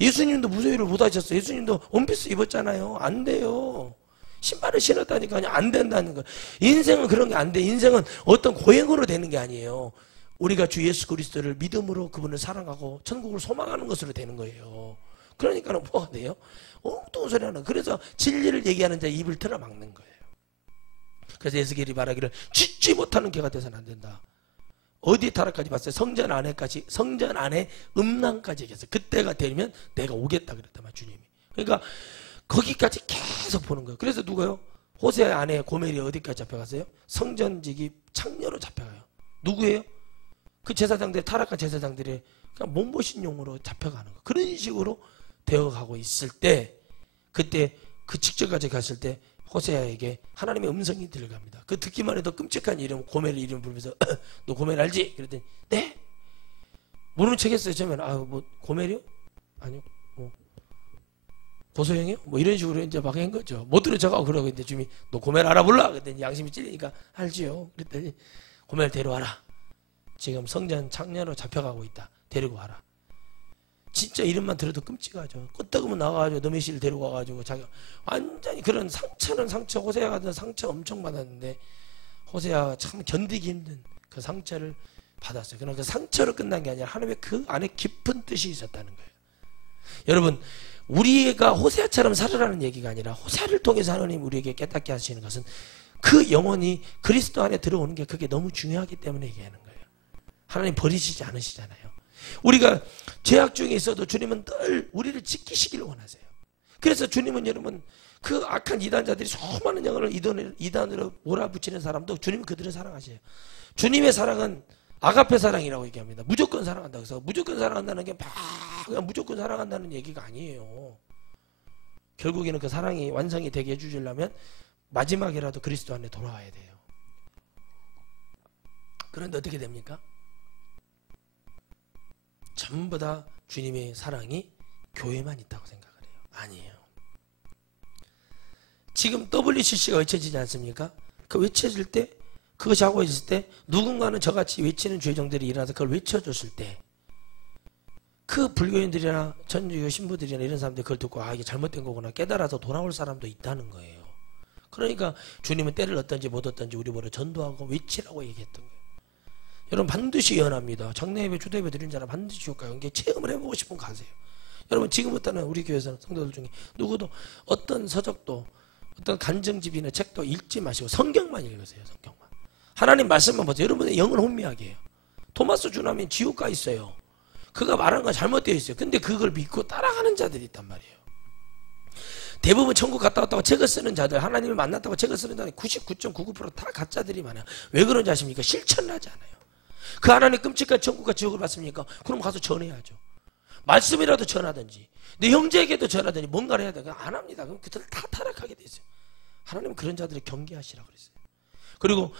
예수님도 무소유를 못 하셨어요. 예수님도 원피스 입었잖아요. 안 돼요. 신발을 신었다니까요. 안 된다는 거. 인생은 그런 게 안 돼. 인생은 어떤 고행으로 되는 게 아니에요. 우리가 주 예수 그리스도를 믿음으로 그분을 사랑하고 천국을 소망하는 것으로 되는 거예요. 그러니까 뭐가 돼요? 엉뚱한 소리 하는. 그래서 진리를 얘기하는 자 입을 틀어 막는 거예요. 그래서 에스겔이 말하기를 짓지 못하는 개가 돼서는 안 된다. 어디 타락까지 봤어요? 성전 안에까지, 성전 안에 음란까지 얘기했어요. 그때가 되면 내가 오겠다 그랬단 말이에요, 주님이. 그러니까 거기까지 계속 보는 거예요. 그래서 누가요? 호세 아내 고멜이 어디까지 잡혀갔어요? 성전지기 창녀로 잡혀가요. 누구예요? 그 제사장들, 타락한 제사장들이 그냥 몸보신용으로 잡혀가는 거예요. 그런 식으로 되어가고 있을 때, 그때 그 직전까지 갔을 때 호세아에게 하나님의 음성이 들어갑니다. 그 듣기만 해도 끔찍한 이름, 고멜 이름 부르면서 너 고멜 알지? 그랬더니 네? 모르는 척 했어요. 처음에는 뭐 고멜이요? 아니요. 뭐 고소영이요? 뭐 이런 식으로 이제 막 한 거죠. 못 들은 척하고 그러고 이제 주님이 너 고멜 알아볼라? 그랬더니 양심이 찔리니까 알지요. 그랬더니 고멜 데려와라. 지금 성전 창녀로 잡혀가고 있다. 데리고 와라. 진짜 이름만 들어도 끔찍하죠. 끄떡으면 나가가지고 너의 씨를 데리고 와가지고 자기가 완전히 그런 상처는 상처. 호세아 같은 상처 엄청 받았는데 호세아가 참 견디기 힘든 그 상처를 받았어요. 그러나 그 상처로 끝난 게 아니라 하나님의 그 안에 깊은 뜻이 있었다는 거예요. 여러분 우리가 호세아처럼 살으라는 얘기가 아니라 호세아를 통해서 하나님 우리에게 깨닫게 하시는 것은 그 영혼이 그리스도 안에 들어오는 게 그게 너무 중요하기 때문에 얘기하는 거예요. 하나님 버리시지 않으시잖아요. 우리가 죄악 중에 있어도 주님은 늘 우리를 지키시기를 원하세요. 그래서 주님은 여러분 그 악한 이단자들이 수많은 영혼을 이단으로 몰아붙이는 사람도 주님은 그들을 사랑하세요. 주님의 사랑은 아가페 사랑이라고 얘기합니다. 무조건 사랑한다고 해서 무조건 사랑한다는 게 막 그냥 무조건 사랑한다는 얘기가 아니에요. 결국에는 그 사랑이 완성이 되게 해주시려면 마지막이라도 그리스도 안에 돌아와야 돼요. 그런데 어떻게 됩니까? 전부 다 주님의 사랑이 교회만 있다고 생각을 해요. 아니에요. 지금 WCC가 외쳐지지 않습니까? 그 외쳐질 때 그것이 하고 있을 때 누군가는 저같이 외치는 죄종들이 일어나서 그걸 외쳐줬을 때 그 불교인들이나 천주교 신부들이나 이런 사람들이 그걸 듣고 아 이게 잘못된 거구나 깨달아서 돌아올 사람도 있다는 거예요. 그러니까 주님은 때를 얻든지 못 얻든지 우리 보러 전도하고 외치라고 얘기했던 거예요. 여러분 반드시 예언합니다. 장례 예배 주도 예배 드린 자는 반드시 효과가 이게 체험을 해보고 싶으면 가세요. 여러분 지금부터는 우리 교회에서는 성도들 중에 누구도 어떤 서적도 어떤 간증집이나 책도 읽지 마시고 성경만 읽으세요. 성경만. 하나님 말씀만 보세요. 여러분의 영은 혼미하게 해요. 토마스 주남이 지옥 가 있어요. 그가 말한 건 잘못되어 있어요. 근데 그걸 믿고 따라가는 자들이 있단 말이에요. 대부분 천국 갔다 왔다고 책을 쓰는 자들, 하나님을 만났다고 책을 쓰는 자들 99.99% 다 가짜들이 많아요. 왜 그런지 아십니까? 실천을 하지 않아요. 그 하나님 끔찍한 천국과 지옥을 봤습니까? 그럼 가서 전해야죠. 말씀이라도 전하든지 내 형제에게도 전하든지 뭔가를 해야 돼요. 안 합니다. 그럼 그들 다 타락하게 되죠. 하나님은 그런 자들을 경계하시라고 그랬어요. 그리고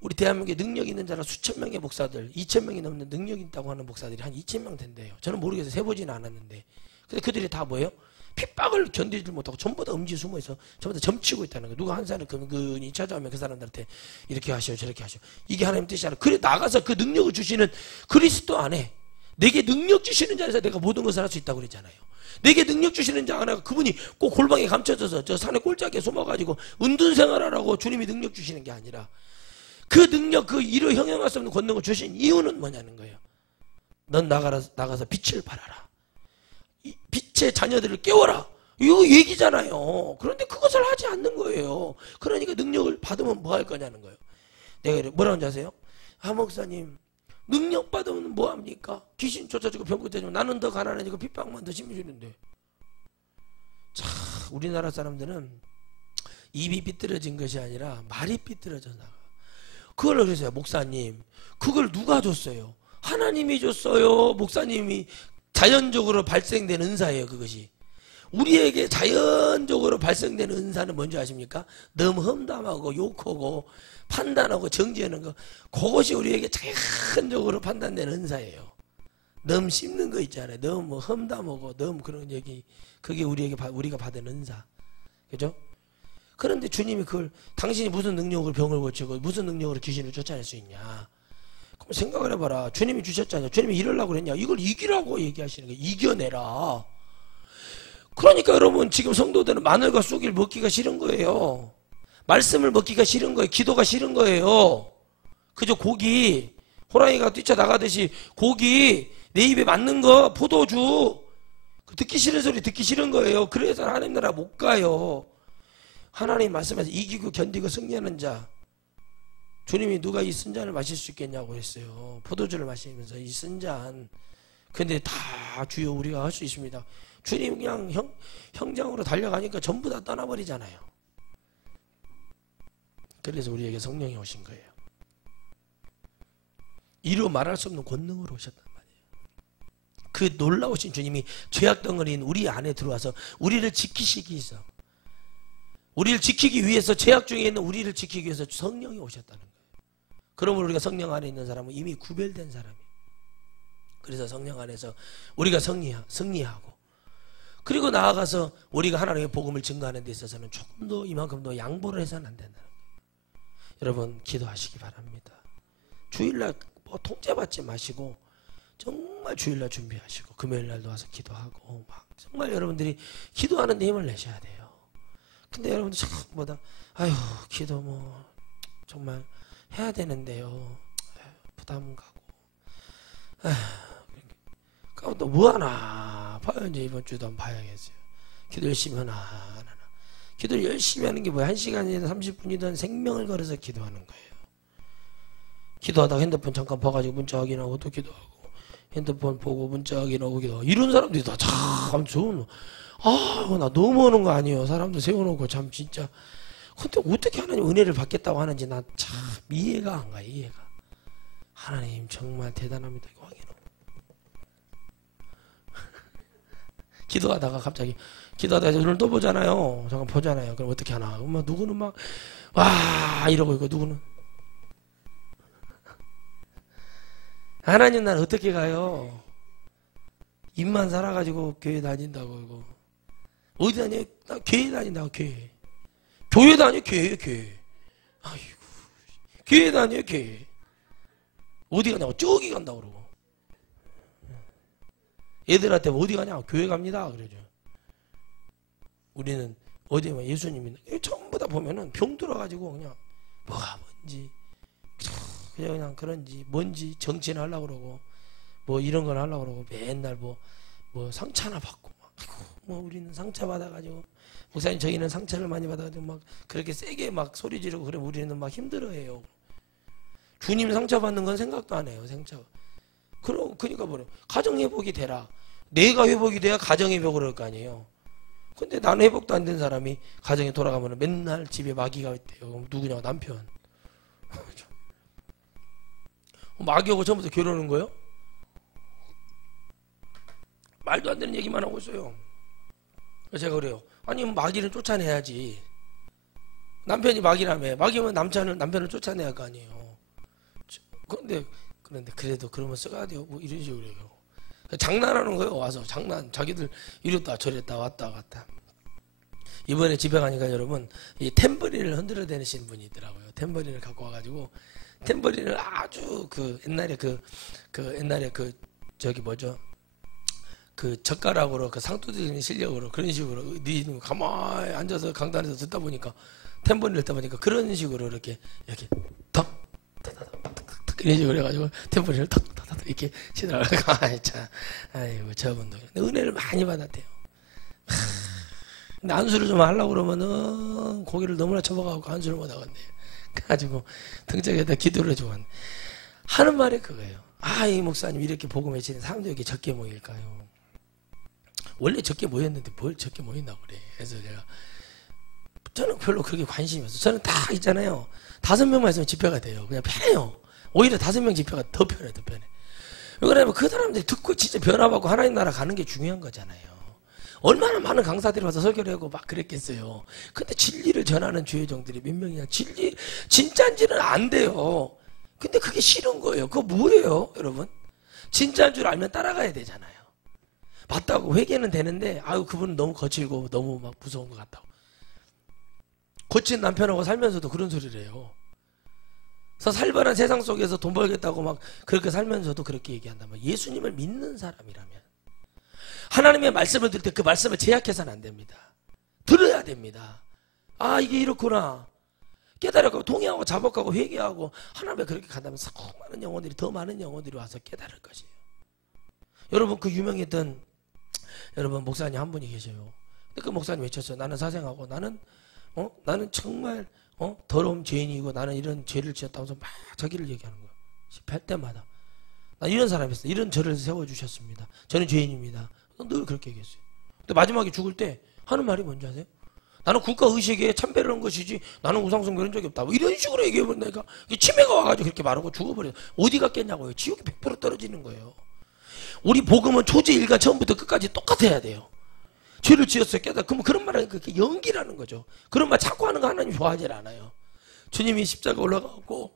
우리 대한민국에 능력 있는 자라 수천 명의 목사들, 2,000명이 넘는 능력 있다고 하는 목사들이 한 2,000명 된대요. 저는 모르겠어요. 세보지는 않았는데. 근데 그들이 다 뭐예요? 핍박을 견디지 못하고 전부 다 음지에 숨어있어 전부 다 점치고 있다는 거예요. 누가 한 사람을 근근히 찾아오면 그 사람들한테 이렇게 하시오 저렇게 하시오. 이게 하나님 뜻이 아니라 그래 나가서 그 능력을 주시는 그리스도 안에 내게 능력 주시는 자에서 내가 모든 것을 할 수 있다고 그랬잖아요. 내게 능력 주시는 자 안에 그분이 꼭 골방에 감춰져서 저 산에 꼴짝에 숨어가지고 은둔 생활하라고 주님이 능력 주시는 게 아니라 그 능력 그 이로 형용할 수 없는 권능을 주신 이유는 뭐냐는 거예요. 넌 나가서 빛을 발하라. 빛의 자녀들을 깨워라. 이거 얘기잖아요. 그런데 그것을 하지 않는 거예요. 그러니까 능력을 받으면 뭐 할 거냐는 거예요. 내가 뭐라고 하는지 아세요? 아 목사님 능력 받으면 뭐 합니까? 귀신 쫓아주고 병 고쳐주면 나는 더 가난해지고 핍박만 더 심해지는데. 자 우리나라 사람들은 입이 삐뚤어진 것이 아니라 말이 삐뚤어져 나가. 그걸 그래서요. 목사님 그걸 누가 줬어요? 하나님이 줬어요. 목사님이 자연적으로 발생된 은사예요. 그것이 우리에게 자연적으로 발생되는 은사는 뭔지 아십니까? 너무 험담하고 욕하고 판단하고 정지하는 거 그것이 우리에게 자연적으로 판단되는 은사예요. 너무 씹는 거 있잖아요. 너무 뭐 험담하고 너무 그런 얘기 그게 우리가 받은 은사 그죠? 그런데 주님이 그걸 당신이 무슨 능력으로 병을 고치고 무슨 능력으로 귀신을 쫓아낼 수 있냐? 그럼 생각을 해봐라. 주님이 주셨잖아요. 주님이 이러려고 그랬냐? 이걸 이기라고 얘기하시는 거예요. 이겨내라. 그러니까 여러분 지금 성도들은 마늘과 쑥을 먹기가 싫은 거예요. 말씀을 먹기가 싫은 거예요. 기도가 싫은 거예요. 그저 고기 호랑이가 뛰쳐나가듯이 고기 내 입에 맞는 거 포도주 듣기 싫은 소리 듣기 싫은 거예요. 그래서 하나님 나라 못 가요. 하나님 말씀에서 이기고 견디고 승리하는 자 주님이 누가 이 쓴 잔을 마실 수 있겠냐고 했어요. 포도주를 마시면서 이 쓴 잔 근데 다 주여 우리가 할 수 있습니다. 주님 그냥 형장으로 달려가니까 전부 다 떠나버리잖아요. 그래서 우리에게 성령이 오신 거예요. 이루 말할 수 없는 권능으로 오셨단 말이에요. 그 놀라우신 주님이 죄악 덩어리인 우리 안에 들어와서 우리를 지키시기 위해서 우리를 지키기 위해서 죄악 중에 있는 우리를 지키기 위해서 성령이 오셨다는 거예요. 그러므로 우리가 성령 안에 있는 사람은 이미 구별된 사람이에요. 그래서 성령 안에서 우리가 승리하고 그리고 나아가서 우리가 하나님의 복음을 증거하는 데 있어서는 조금 더 이만큼 더 양보를 해서는 안 된다는 거예요. 여러분 기도하시기 바랍니다. 주일날 뭐 통제받지 마시고 정말 주일날 준비하시고 금요일날도 와서 기도하고 막 정말 여러분들이 기도하는 데 힘을 내셔야 돼요. 근데 여러분들 참 뭐다 아유 기도 뭐 정말 해야 되는데요. 아유, 부담 가고 그럼 또 뭐하나 봐요. 이제 이번 주도 한번 봐야겠어요. 기도 열심히 하나 안 하나. 기도를 열심히 하는 게 뭐야? 1시간이든 30분이든 생명을 걸어서 기도하는 거예요. 기도하다가 핸드폰 잠깐 봐가지고 문자 확인하고 또 기도하고 핸드폰 보고 문자 확인하고 기도하고 이런 사람들이 다 참 좋은 나 너무 오는 거 아니에요. 사람들 세워놓고 참 진짜 근데 어떻게 하나님 은혜를 받겠다고 하는지 나 참 이해가 안 가요. 이해가 하나님 정말 대단합니다. 이거 확인하고 기도하다가 갑자기 기도하다가 오늘 또 보잖아요. 잠깐 보잖아요. 그럼 어떻게 하나 엄마 누구는 막 와 이러고 있고 누구는 하나님 날 어떻게 가요? 입만 살아가지고 교회 다닌다고 이거 어디 다녀? 나 교회 다닌다고 교회 다녀 교회 아이고 교회 다녀요, 교회. 어디 가냐고, 저기 간다고 그러고. 애들한테 어디 가냐고, 교회 갑니다. 그러죠. 우리는 어디 가면 예수님이 전부 다 보면은 병 들어가지고 그냥 뭐가 뭔지, 그냥 그런지, 뭔지 정치는 하려고 그러고, 뭐 이런 걸 하려고 그러고, 맨날 뭐 상처나 받고, 막, 뭐 우리는 상처 받아가지고, 목사님 저희는 상처를 많이 받아가지고 막 그렇게 세게 막 소리 지르고 그래 우리는 막 힘들어해요. 주님 상처 받는 건 생각도 안 해요. 상처. 그러니까 뭐래. 가정 회복이 되라. 내가 회복이 돼야 가정 회복을 할 거 아니에요. 근데 나는 회복도 안 된 사람이 가정에 돌아가면 맨날 집에 마귀가 있대요. 누구냐? 남편. 마귀하고 처음부터 결혼한 거예요? 말도 안 되는 얘기만 하고 있어요. 제가 그래요. 아니 마귀를 쫓아내야지. 남편이 마귀라며. 마귀면 남편을 쫓아내야 할 거 아니에요. 그런데 그래도 그러면 써야 돼요. 뭐 이런 식으로 해요. 장난하는 거예요. 와서 장난. 자기들 이랬다 저랬다 왔다 갔다. 이번에 집에 가니까 여러분 이 탬버린을 흔들어 대시는 분이 있더라고요. 탬버린을 갖고 와가지고 탬버린을 아주 옛날에 옛날에 저기 뭐죠? 젓가락으로 상 두드리는 실력으로 그런 식으로 네 가만히 앉아서 강단에서 듣다 보니까 탬버린을 듣다 보니까 그런 식으로 이렇게 탁탁탁탁탁 이런 식으로 해가지고 탬버린을 탁탁탁 이렇게 치더라고요. 아이고 저분도 은혜를 많이 받았대요. 근데 안수를 좀 하려고 그러면은 고개를 너무나 접어가고 안수를 못 하겠네. 그래가지고 등짝에다 기도를 해주고 하는 말이 그거예요. 이 목사님 이렇게 복음 외치는 사람들이 이렇게 적게 모일까요? 원래 적게 모였는데 뭘 적게 모인다고 그래. 그래서 저는 별로 그렇게 관심이 없어요. 저는 다 있잖아요. 5명만 있으면 집회가 돼요. 그냥 편해요. 오히려 5명 집회가 더 편해. 왜냐면 그 사람들이 듣고 진짜 변화받고 하나님 나라 가는 게 중요한 거잖아요. 얼마나 많은 강사들이 와서 설교를 하고 막 그랬겠어요. 근데 진리를 전하는 주의 종들이 몇 명이냐. 진짜인지는 안 돼요. 근데 그게 싫은 거예요. 그거 뭐예요, 여러분? 진짜인 줄 알면 따라가야 되잖아요. 맞다고 회개는 되는데 그분은 너무 거칠고 너무 막 무서운 것 같다고. 거친 남편하고 살면서도 그런 소리를 해요. 그래서 살벌한 세상 속에서 돈 벌겠다고 막 그렇게 살면서도 그렇게 얘기한단 말이에요. 예수님을 믿는 사람이라면 하나님의 말씀을 들을 때 그 말씀을 제약해서는 안 됩니다. 들어야 됩니다. 이게 이렇구나. 깨달아가고 동의하고 자복하고 회개하고 하나님의 그렇게 간다면 더 많은 영혼들이 와서 깨달을 것이에요. 여러분 유명했던 여러분 목사님 한 분이 계셔요. 근데 그 목사님 외쳤어요. 나는 사생하고 나는 정말 더러운 죄인이고 나는 이런 죄를 지었다면서 막 자기를 얘기하는 거예요. 집회할 때마다 나 이런 사람이었어요. 이런 저를 세워주셨습니다. 저는 죄인입니다. 늘 그렇게 얘기했어요. 근데 마지막에 죽을 때 하는 말이 뭔지 아세요? 나는 국가의식에 참배를 한 것이지 나는 우상숭배 그런 적이 없다. 뭐 이런 식으로 얘기해버리니까 치매가 와가지고 그렇게 말하고 죽어버려요. 어디 갔겠냐고요. 지옥에 100% 떨어지는 거예요. 우리 복음은 초지일간 처음부터 끝까지 똑같아야 돼요. 죄를 지었어요. 그럼 그런 말은 그게 연기라는 거죠. 그런 말 자꾸 하는 거 하나님 좋아하지 않아요. 주님이 십자가 올라가고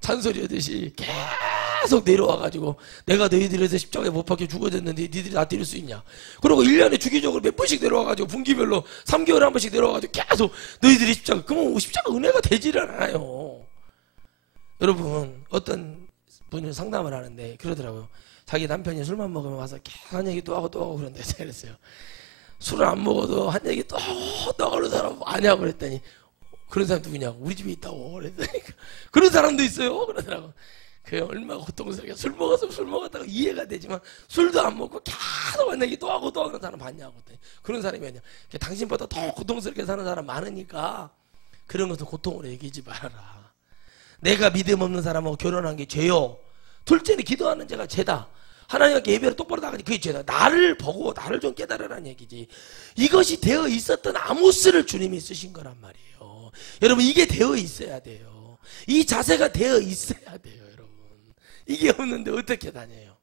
잔소리하듯이 계속 내려와가지고 내가 너희들에서 십자가에 못 박혀 죽어졌는데 니들이 나 때릴 수 있냐. 그리고 1년에 주기적으로 몇 번씩 내려와가지고 분기별로 3개월에 한 번씩 내려와가지고 계속 너희들이 십자가. 그러면 십자가 은혜가 되지를 않아요. 여러분 어떤 분이 상담을 하는데 그러더라고요. 자기 남편이 술만 먹으면 와서 계속 한 얘기 또 하고 그런데 제가 그랬어요. 술을 안 먹어도 한 얘기 또 하는 사람 아냐고 그랬더니 그런 사람 누구냐고. 우리 집에 있다고 그랬더니 그런 사람도 있어요. 그러더라고. 그게 얼마나 고통스럽게 술 먹었다고 이해가 되지만 술도 안 먹고 계속 한 얘기 또 하고 하는 사람 봤냐고. 그런 사람이 아니야. 당신보다 더 고통스럽게 사는 사람 많으니까 그런 것도 고통으로 얘기하지 말아라. 내가 믿음 없는 사람하고 결혼한 게 죄요. 둘째는 기도하는 자가 죄다. 하나님께 예배를 똑바로 나가지 그게 죄다. 나를 보고 나를 좀 깨달으라는 얘기지. 이것이 되어 있었던 아모스를 주님이 쓰신 거란 말이에요. 여러분 이게 되어 있어야 돼요. 이 자세가 되어 있어야 돼요. 여러분 이게 없는데 어떻게 다녀요?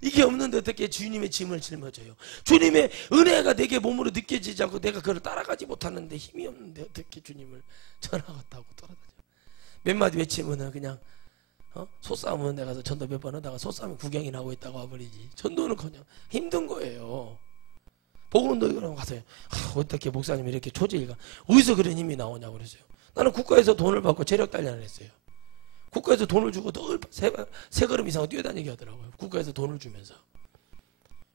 이게 없는데 어떻게 주님의 짐을 짊어져요? 주님의 은혜가 내게 몸으로 느껴지지 않고 내가 그걸 따라가지 못하는데 힘이 없는데 어떻게 주님을 전하겠다고 돌아다녀요? 몇 마디 외치면 그냥 소싸움은 내가 가서 전도 몇 번 하다가 소싸움 구경이나 하고 있다고 와버리지. 전도는 그냥 힘든 거예요. 복음운동이라고 가서요. 어떻게 목사님이 이렇게 초지일관 어디서 그런 힘이 나오냐고 그랬어요. 나는 국가에서 돈을 받고 재력 단련을 했어요. 국가에서 돈을 주고 늘 세 걸음 이상 뛰어다니게 하더라고요. 국가에서 돈을 주면서.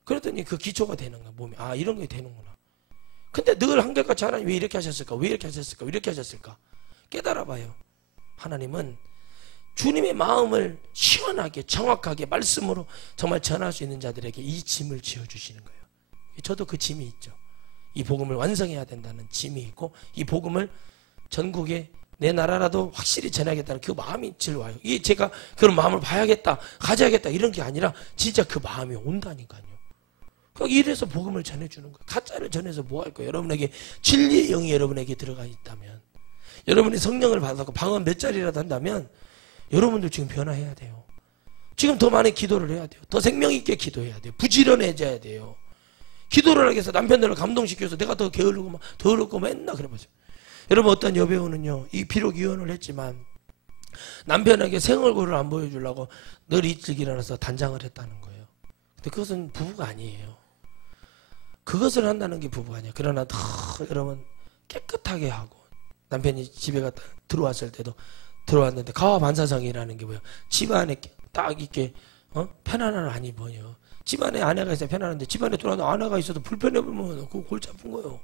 그랬더니 그 기초가 되는 거야. 몸이. 아, 이런 게 되는구나. 근데 늘 한결같이 하나님 왜 이렇게 하셨을까? 왜 이렇게 하셨을까? 왜 이렇게 하셨을까? 깨달아 봐요. 하나님은 주님의 마음을 시원하게 정확하게 말씀으로 정말 전할 수 있는 자들에게 이 짐을 지어주시는 거예요. 저도 그 짐이 있죠. 이 복음을 완성해야 된다는 짐이 있고, 이 복음을 전국에 내 나라라도 확실히 전하겠다는 그 마음이 질와요. 이게 제가 그런 마음을 봐야겠다, 가져야겠다 이런 게 아니라 진짜 그 마음이 온다니까요. 이래서 복음을 전해주는 거예요. 가짜를 전해서 뭐 할 거예요? 여러분에게 진리의 영이 여러분에게 들어가 있다면, 여러분이 성령을 받았고 방언 몇 자리라도 한다면 여러분들 지금 변화해야 돼요. 지금 더 많은 기도를 해야 돼요. 더 생명 있게 기도해야 돼요. 부지런해져야 돼요. 기도를 하기 위해서 남편들을 감동시켜서 내가 더 게으르고 막 더럽고 맨날 그래보세요. 여러분, 어떤 여배우는요, 이 비록 이혼을 했지만 남편에게 생얼굴을 안 보여주려고 늘 일찍 일어나서 단장을 했다는 거예요. 근데 그것은 부부가 아니에요. 그것을 한다는 게 부부가 아니에요. 그러나 더 여러분 깨끗하게 하고, 남편이 집에 갔다 들어왔을 때도 들어왔는데 가와반사성이라는 게 뭐예요? 집안에 딱 이렇게 편안한 안 입어요. 집안에 아내가 있어야 편안한데 집안에 들어왔는데 아내가 있어도 불편해 보면 그거 골치 아픈 거예요.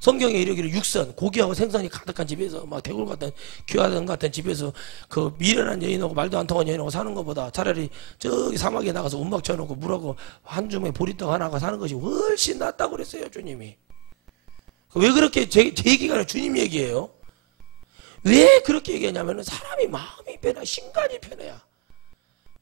성경에 이르기를 육선, 고기하고 생선이 가득한 집에서 막 대골 같은 귀하던 같은 집에서 그 미련한 여인하고 말도 안 통하는 여인하고 사는 것보다 차라리 저기 사막에 나가서 움막 쳐놓고 물하고 한 줌에 보리떡 하나가 사는 것이 훨씬 낫다고 그랬어요, 주님이. 왜 그렇게 제 얘기가 아니라 주님 얘기예요. 왜 그렇게 얘기하냐면 사람이 마음이 변해, 신간이 변해야.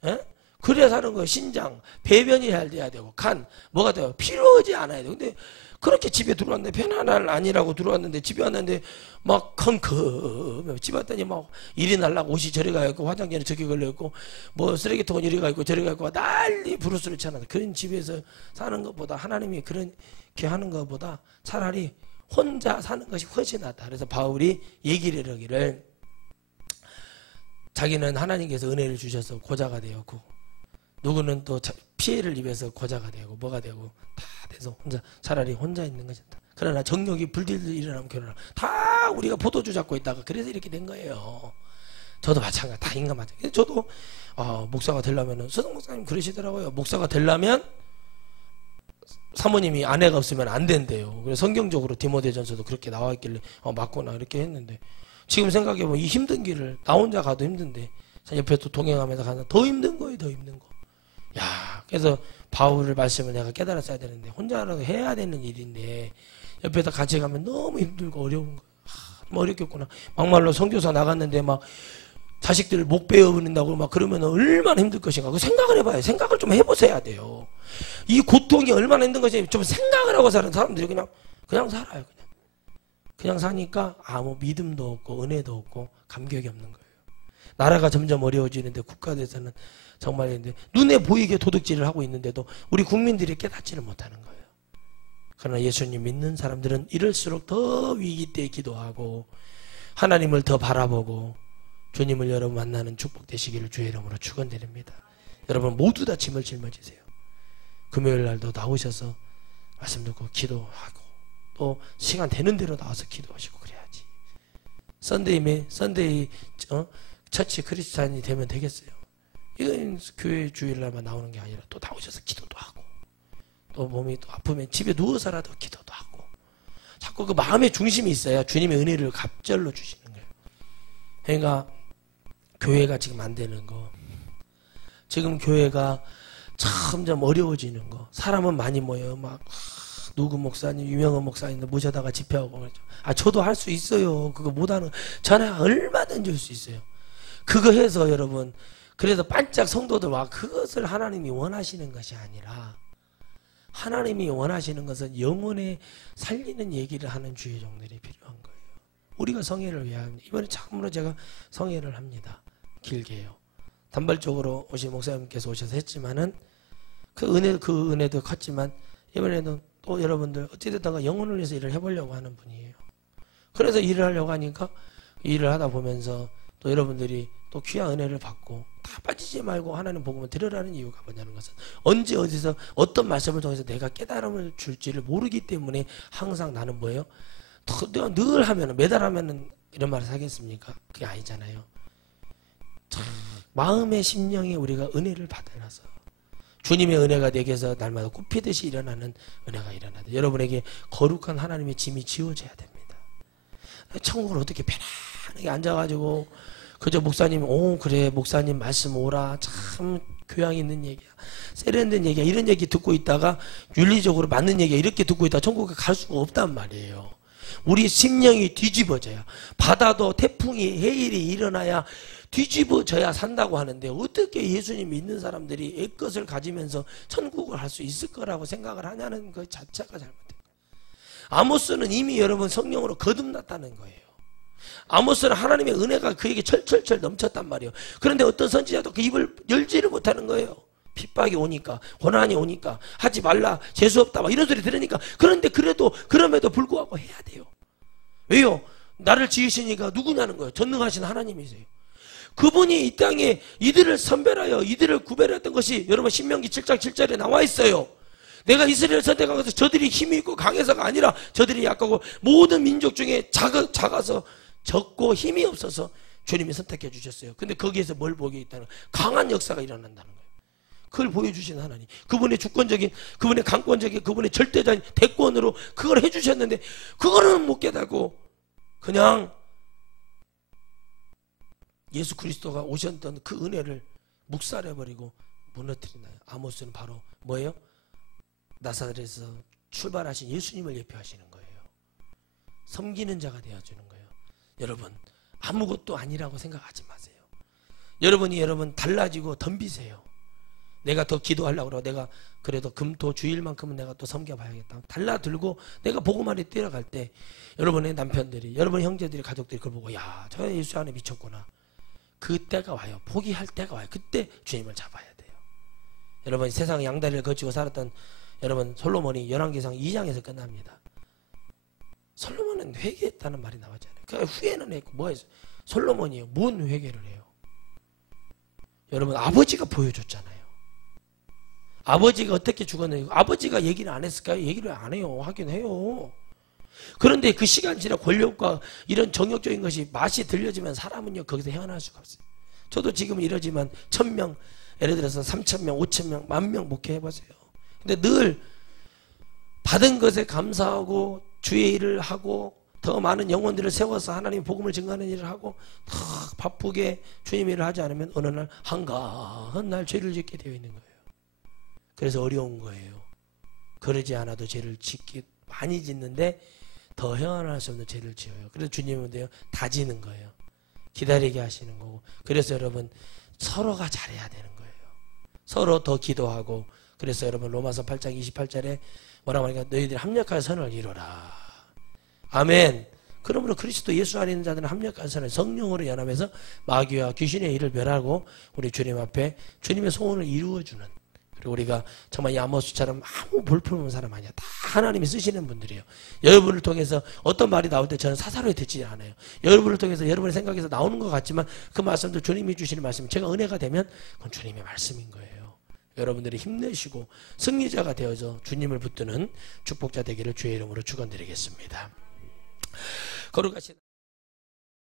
에? 그래야 사는 거예요. 신장, 배변이 잘 돼야 되고, 간, 뭐가 돼요? 필요하지 않아야 돼요. 근데 그렇게 집에 들어왔는데 편안할 아니라고 들어왔는데 집에 왔는데 막 컴컴 집에 왔더니 막 일이 날라고 옷이 저리 가 있고 화장실에 저기 걸려 있고 뭐 쓰레기통은 이리 가 있고 저리 가 있고 난리 부르스를 쳐나. 그런 집에서 사는 것보다, 하나님이 그렇게 하는 것보다 차라리 혼자 사는 것이 훨씬 낫다. 그래서 바울이 얘기를 하기를, 자기는 하나님께서 은혜를 주셔서 고자가 되었고, 누구는 또 피해를 입어서 고자가 되고 뭐가 되고 다 돼서 혼자, 차라리 혼자 있는 것이다. 그러나 정욕이 불들들 일어나면 결혼하고, 다 우리가 포도주 잡고 있다가 그래서 이렇게 된 거예요. 저도 마찬가지, 다 인간 마찬가지. 저도 목사가 되려면, 서동 목사님 그러시더라고요. 목사가 되려면 사모님이 아내가 없으면 안 된대요. 그래서 성경적으로 디모데전서도 그렇게 나와 있길래 맞구나 이렇게 했는데, 지금 생각해보면 이 힘든 길을 나 혼자 가도 힘든데 옆에 또 동행하면서 가는 더 힘든 거예요. 더 힘든 거. 야, 그래서 바울의 말씀을 내가 깨달았어야 되는데, 혼자라도 해야 되는 일인데 옆에서 같이 가면 너무 힘들고 어려운 거예요. 뭐 어렵겠구나. 막말로 선교사 나갔는데 막 자식들 목 베어버린다고 막 그러면 얼마나 힘들 것인가. 그 생각을 해봐요. 생각을 좀 해보셔야 돼요. 이 고통이 얼마나 힘든 것인지 좀 생각을 하고 사는 사람들이 그냥 살아요. 그냥 사니까 아무 믿음도 없고 은혜도 없고 감격이 없는 거예요. 나라가 점점 어려워지는데 국가에서는 정말 눈에 보이게 도둑질을 하고 있는데도 우리 국민들이 깨닫지를 못하는 거예요. 그러나 예수님 믿는 사람들은 이럴수록 더 위기 때 기도하고 하나님을 더 바라보고 주님을 여러분 만나는 축복 되시기를 주의 이름으로 축원드립니다. 여러분 모두 다 짐을 짊어지세요. 금요일 날도 나오셔서 말씀 듣고 기도하고 또 시간 되는 대로 나와서 기도하시고 그래야지. 썬데이 처치 크리스찬이 되면 되겠어요. 이건 교회 주일날만 나오는 게 아니라 또 나오셔서 기도도 하고, 또 몸이 또 아프면 집에 누워서라도 기도도 하고, 자꾸 그 마음의 중심이 있어야 주님의 은혜를 갑절로 주시는 거예요. 그러니까 교회가 지금 안 되는 거, 지금 교회가 점점 어려워지는 거, 사람은 많이 모여요. 막 누구 목사님, 유명한 목사님들 모셔다가 집회하고 그러죠. 저도 할 수 있어요. 그거 못하는, 전화 얼마든지 할 수 있어요. 그거 해서 여러분, 그래서 반짝 성도들 와, 그것을 하나님이 원하시는 것이 아니라, 하나님이 원하시는 것은 영혼에 살리는 얘기를 하는 주의 종들이 필요한 거예요. 우리가 성회를 왜 합니까? 이번에 참으로 제가 성회를 합니다. 길게요. 단발적으로 오신 목사님께서 오셔서 했지만은 그 은혜도 컸지만 이번에는 또 여러분들 어찌됐든 영혼을 위해서 일을 해보려고 하는 분이에요. 그래서 일을 하려고 하니까 일을 하다 보면서 또 여러분들이 또 귀한 은혜를 받고 다 빠지지 말고 하나님 복음을 들으라는 이유가 뭐냐는 것은 언제 어디서 어떤 말씀을 통해서 내가 깨달음을 줄지를 모르기 때문에 항상 나는 뭐예요? 늘 하면은 매달 하면은 이런 말을 하겠습니까? 그게 아니잖아요. 마음의 심령에 우리가 은혜를 받아서 주님의 은혜가 내게서 날마다 굽히듯이 일어나는 은혜가 일어나다. 여러분에게 거룩한 하나님의 짐이 지워져야 됩니다. 천국을 어떻게 편안하게 앉아가지고 그저 목사님 그래 목사님 말씀 오라 참 교양 있는 얘기야 세련된 얘기야 이런 얘기 듣고 있다가 윤리적으로 맞는 얘기야 이렇게 듣고 있다가 천국에 갈 수가 없단 말이에요. 우리 심령이 뒤집어져야 바다도 태풍이 해일이 일어나야 뒤집어져야 산다고 하는데 어떻게 예수님 믿는 사람들이 애것을 가지면서 천국을 할 수 있을 거라고 생각을 하냐는 것 자체가 잘못된 거예요. 아모스는 이미 여러분 성령으로 거듭났다는 거예요. 아모스는 하나님의 은혜가 그에게 철철철 넘쳤단 말이에요. 그런데 어떤 선지자도 그 입을 열지를 못하는 거예요. 핍박이 오니까 고난이 오니까 하지 말라 재수없다 막 이런 소리 들으니까 그런데 그럼에도 불구하고 해야 돼요. 왜요? 나를 지으시니까 누구냐는 거예요. 전능하신 하나님이세요. 그분이 이 땅에 이들을 선별하여 이들을 구별했던 것이 여러분 신명기 7장 7절에 나와 있어요. 내가 이스라엘을 선택한 것은 저들이 힘이 있고 강해서가 아니라 저들이 약하고 모든 민족 중에 작아서 적고 힘이 없어서 주님이 선택해 주셨어요. 근데 거기에서 뭘 보게 있다는 거예요? 강한 역사가 일어난다는 거예요. 그걸 보여주신 하나님, 그분의 주권적인, 그분의 강권적인, 그분의 절대적인 대권으로 그걸 해주셨는데 그거는 못 깨닫고 그냥 예수 그리스도가 오셨던 그 은혜를 묵살해버리고 무너뜨리나요? 아모스는 바로 뭐예요? 나사렛에서 출발하신 예수님을 예표하시는 거예요. 섬기는 자가 되어주는 거예요. 여러분 아무것도 아니라고 생각하지 마세요. 여러분 달라지고 덤비세요. 내가 더 기도하려고 그러고 내가 그래도 금토 주일만큼은 내가 또 섬겨봐야겠다. 달라들고 내가 복음 안에 뛰어갈 때 여러분의 남편들이 여러분 형제들이 가족들이 그걸 보고 야, 저 예수 안에 미쳤구나. 그때가 와요. 포기할 때가 와요. 그때 주님을 잡아야 돼요. 여러분 세상 양다리를 거치고 살았던 여러분 솔로몬이 열왕기상 2장에서 끝납니다. 솔로몬은 회개했다는 말이 나오잖아요. 그 후회는 했고 뭐 했어요? 솔로몬이요. 뭔 회개를 해요? 여러분 아버지가 보여줬잖아요. 아버지가 어떻게 죽었는지 아버지가 얘기를 안 했을까요? 얘기를 안 해요. 하긴 해요. 그런데 그 시간 지나 권력과 이런 정욕적인 것이 맛이 들려지면 사람은요 거기서 헤어날 수가 없어요. 저도 지금 이러지만 1000명 예를 들어서 3000명 5000명 10,000명 목회해보세요. 근데 늘 받은 것에 감사하고 주의 일을 하고 더 많은 영혼들을 세워서 하나님의 복음을 증거하는 일을 하고 더 바쁘게 주님 일을 하지 않으면 어느 날 한가한 날 죄를 짓게 되어 있는 거예요. 그래서 어려운 거예요. 그러지 않아도 죄를 많이 짓는데 더 헤어날 수 없는 죄를 지어요. 그래서 주님은 돼요 다지는 거예요. 기다리게 하시는 거고. 그래서 여러분 서로가 잘해야 되는 거예요. 서로 더 기도하고. 그래서 여러분 로마서 8장 28절에 뭐라고 하니까 너희들이 합력하여 선을 이루라. 아멘. 그러므로 그리스도 예수 안에 있는 자들은 합력한 선을 성령으로 연합해서 마귀와 귀신의 일을 멸하고 우리 주님 앞에 주님의 소원을 이루어주는, 그리고 우리가 정말 이 아모스처럼 아무 볼품없는 사람 아니야. 다 하나님이 쓰시는 분들이에요. 여러분을 통해서 어떤 말이 나올 때 저는 사사로이 듣지 않아요. 여러분을 통해서 여러분의 생각에서 나오는 것 같지만 그 말씀도 주님이 주시는 말씀, 제가 은혜가 되면 그건 주님의 말씀인 거예요. 여러분들이 힘내시고 승리자가 되어서 주님을 붙드는 축복자 되기를 주의 이름으로 축원드리겠습니다. 거룩하신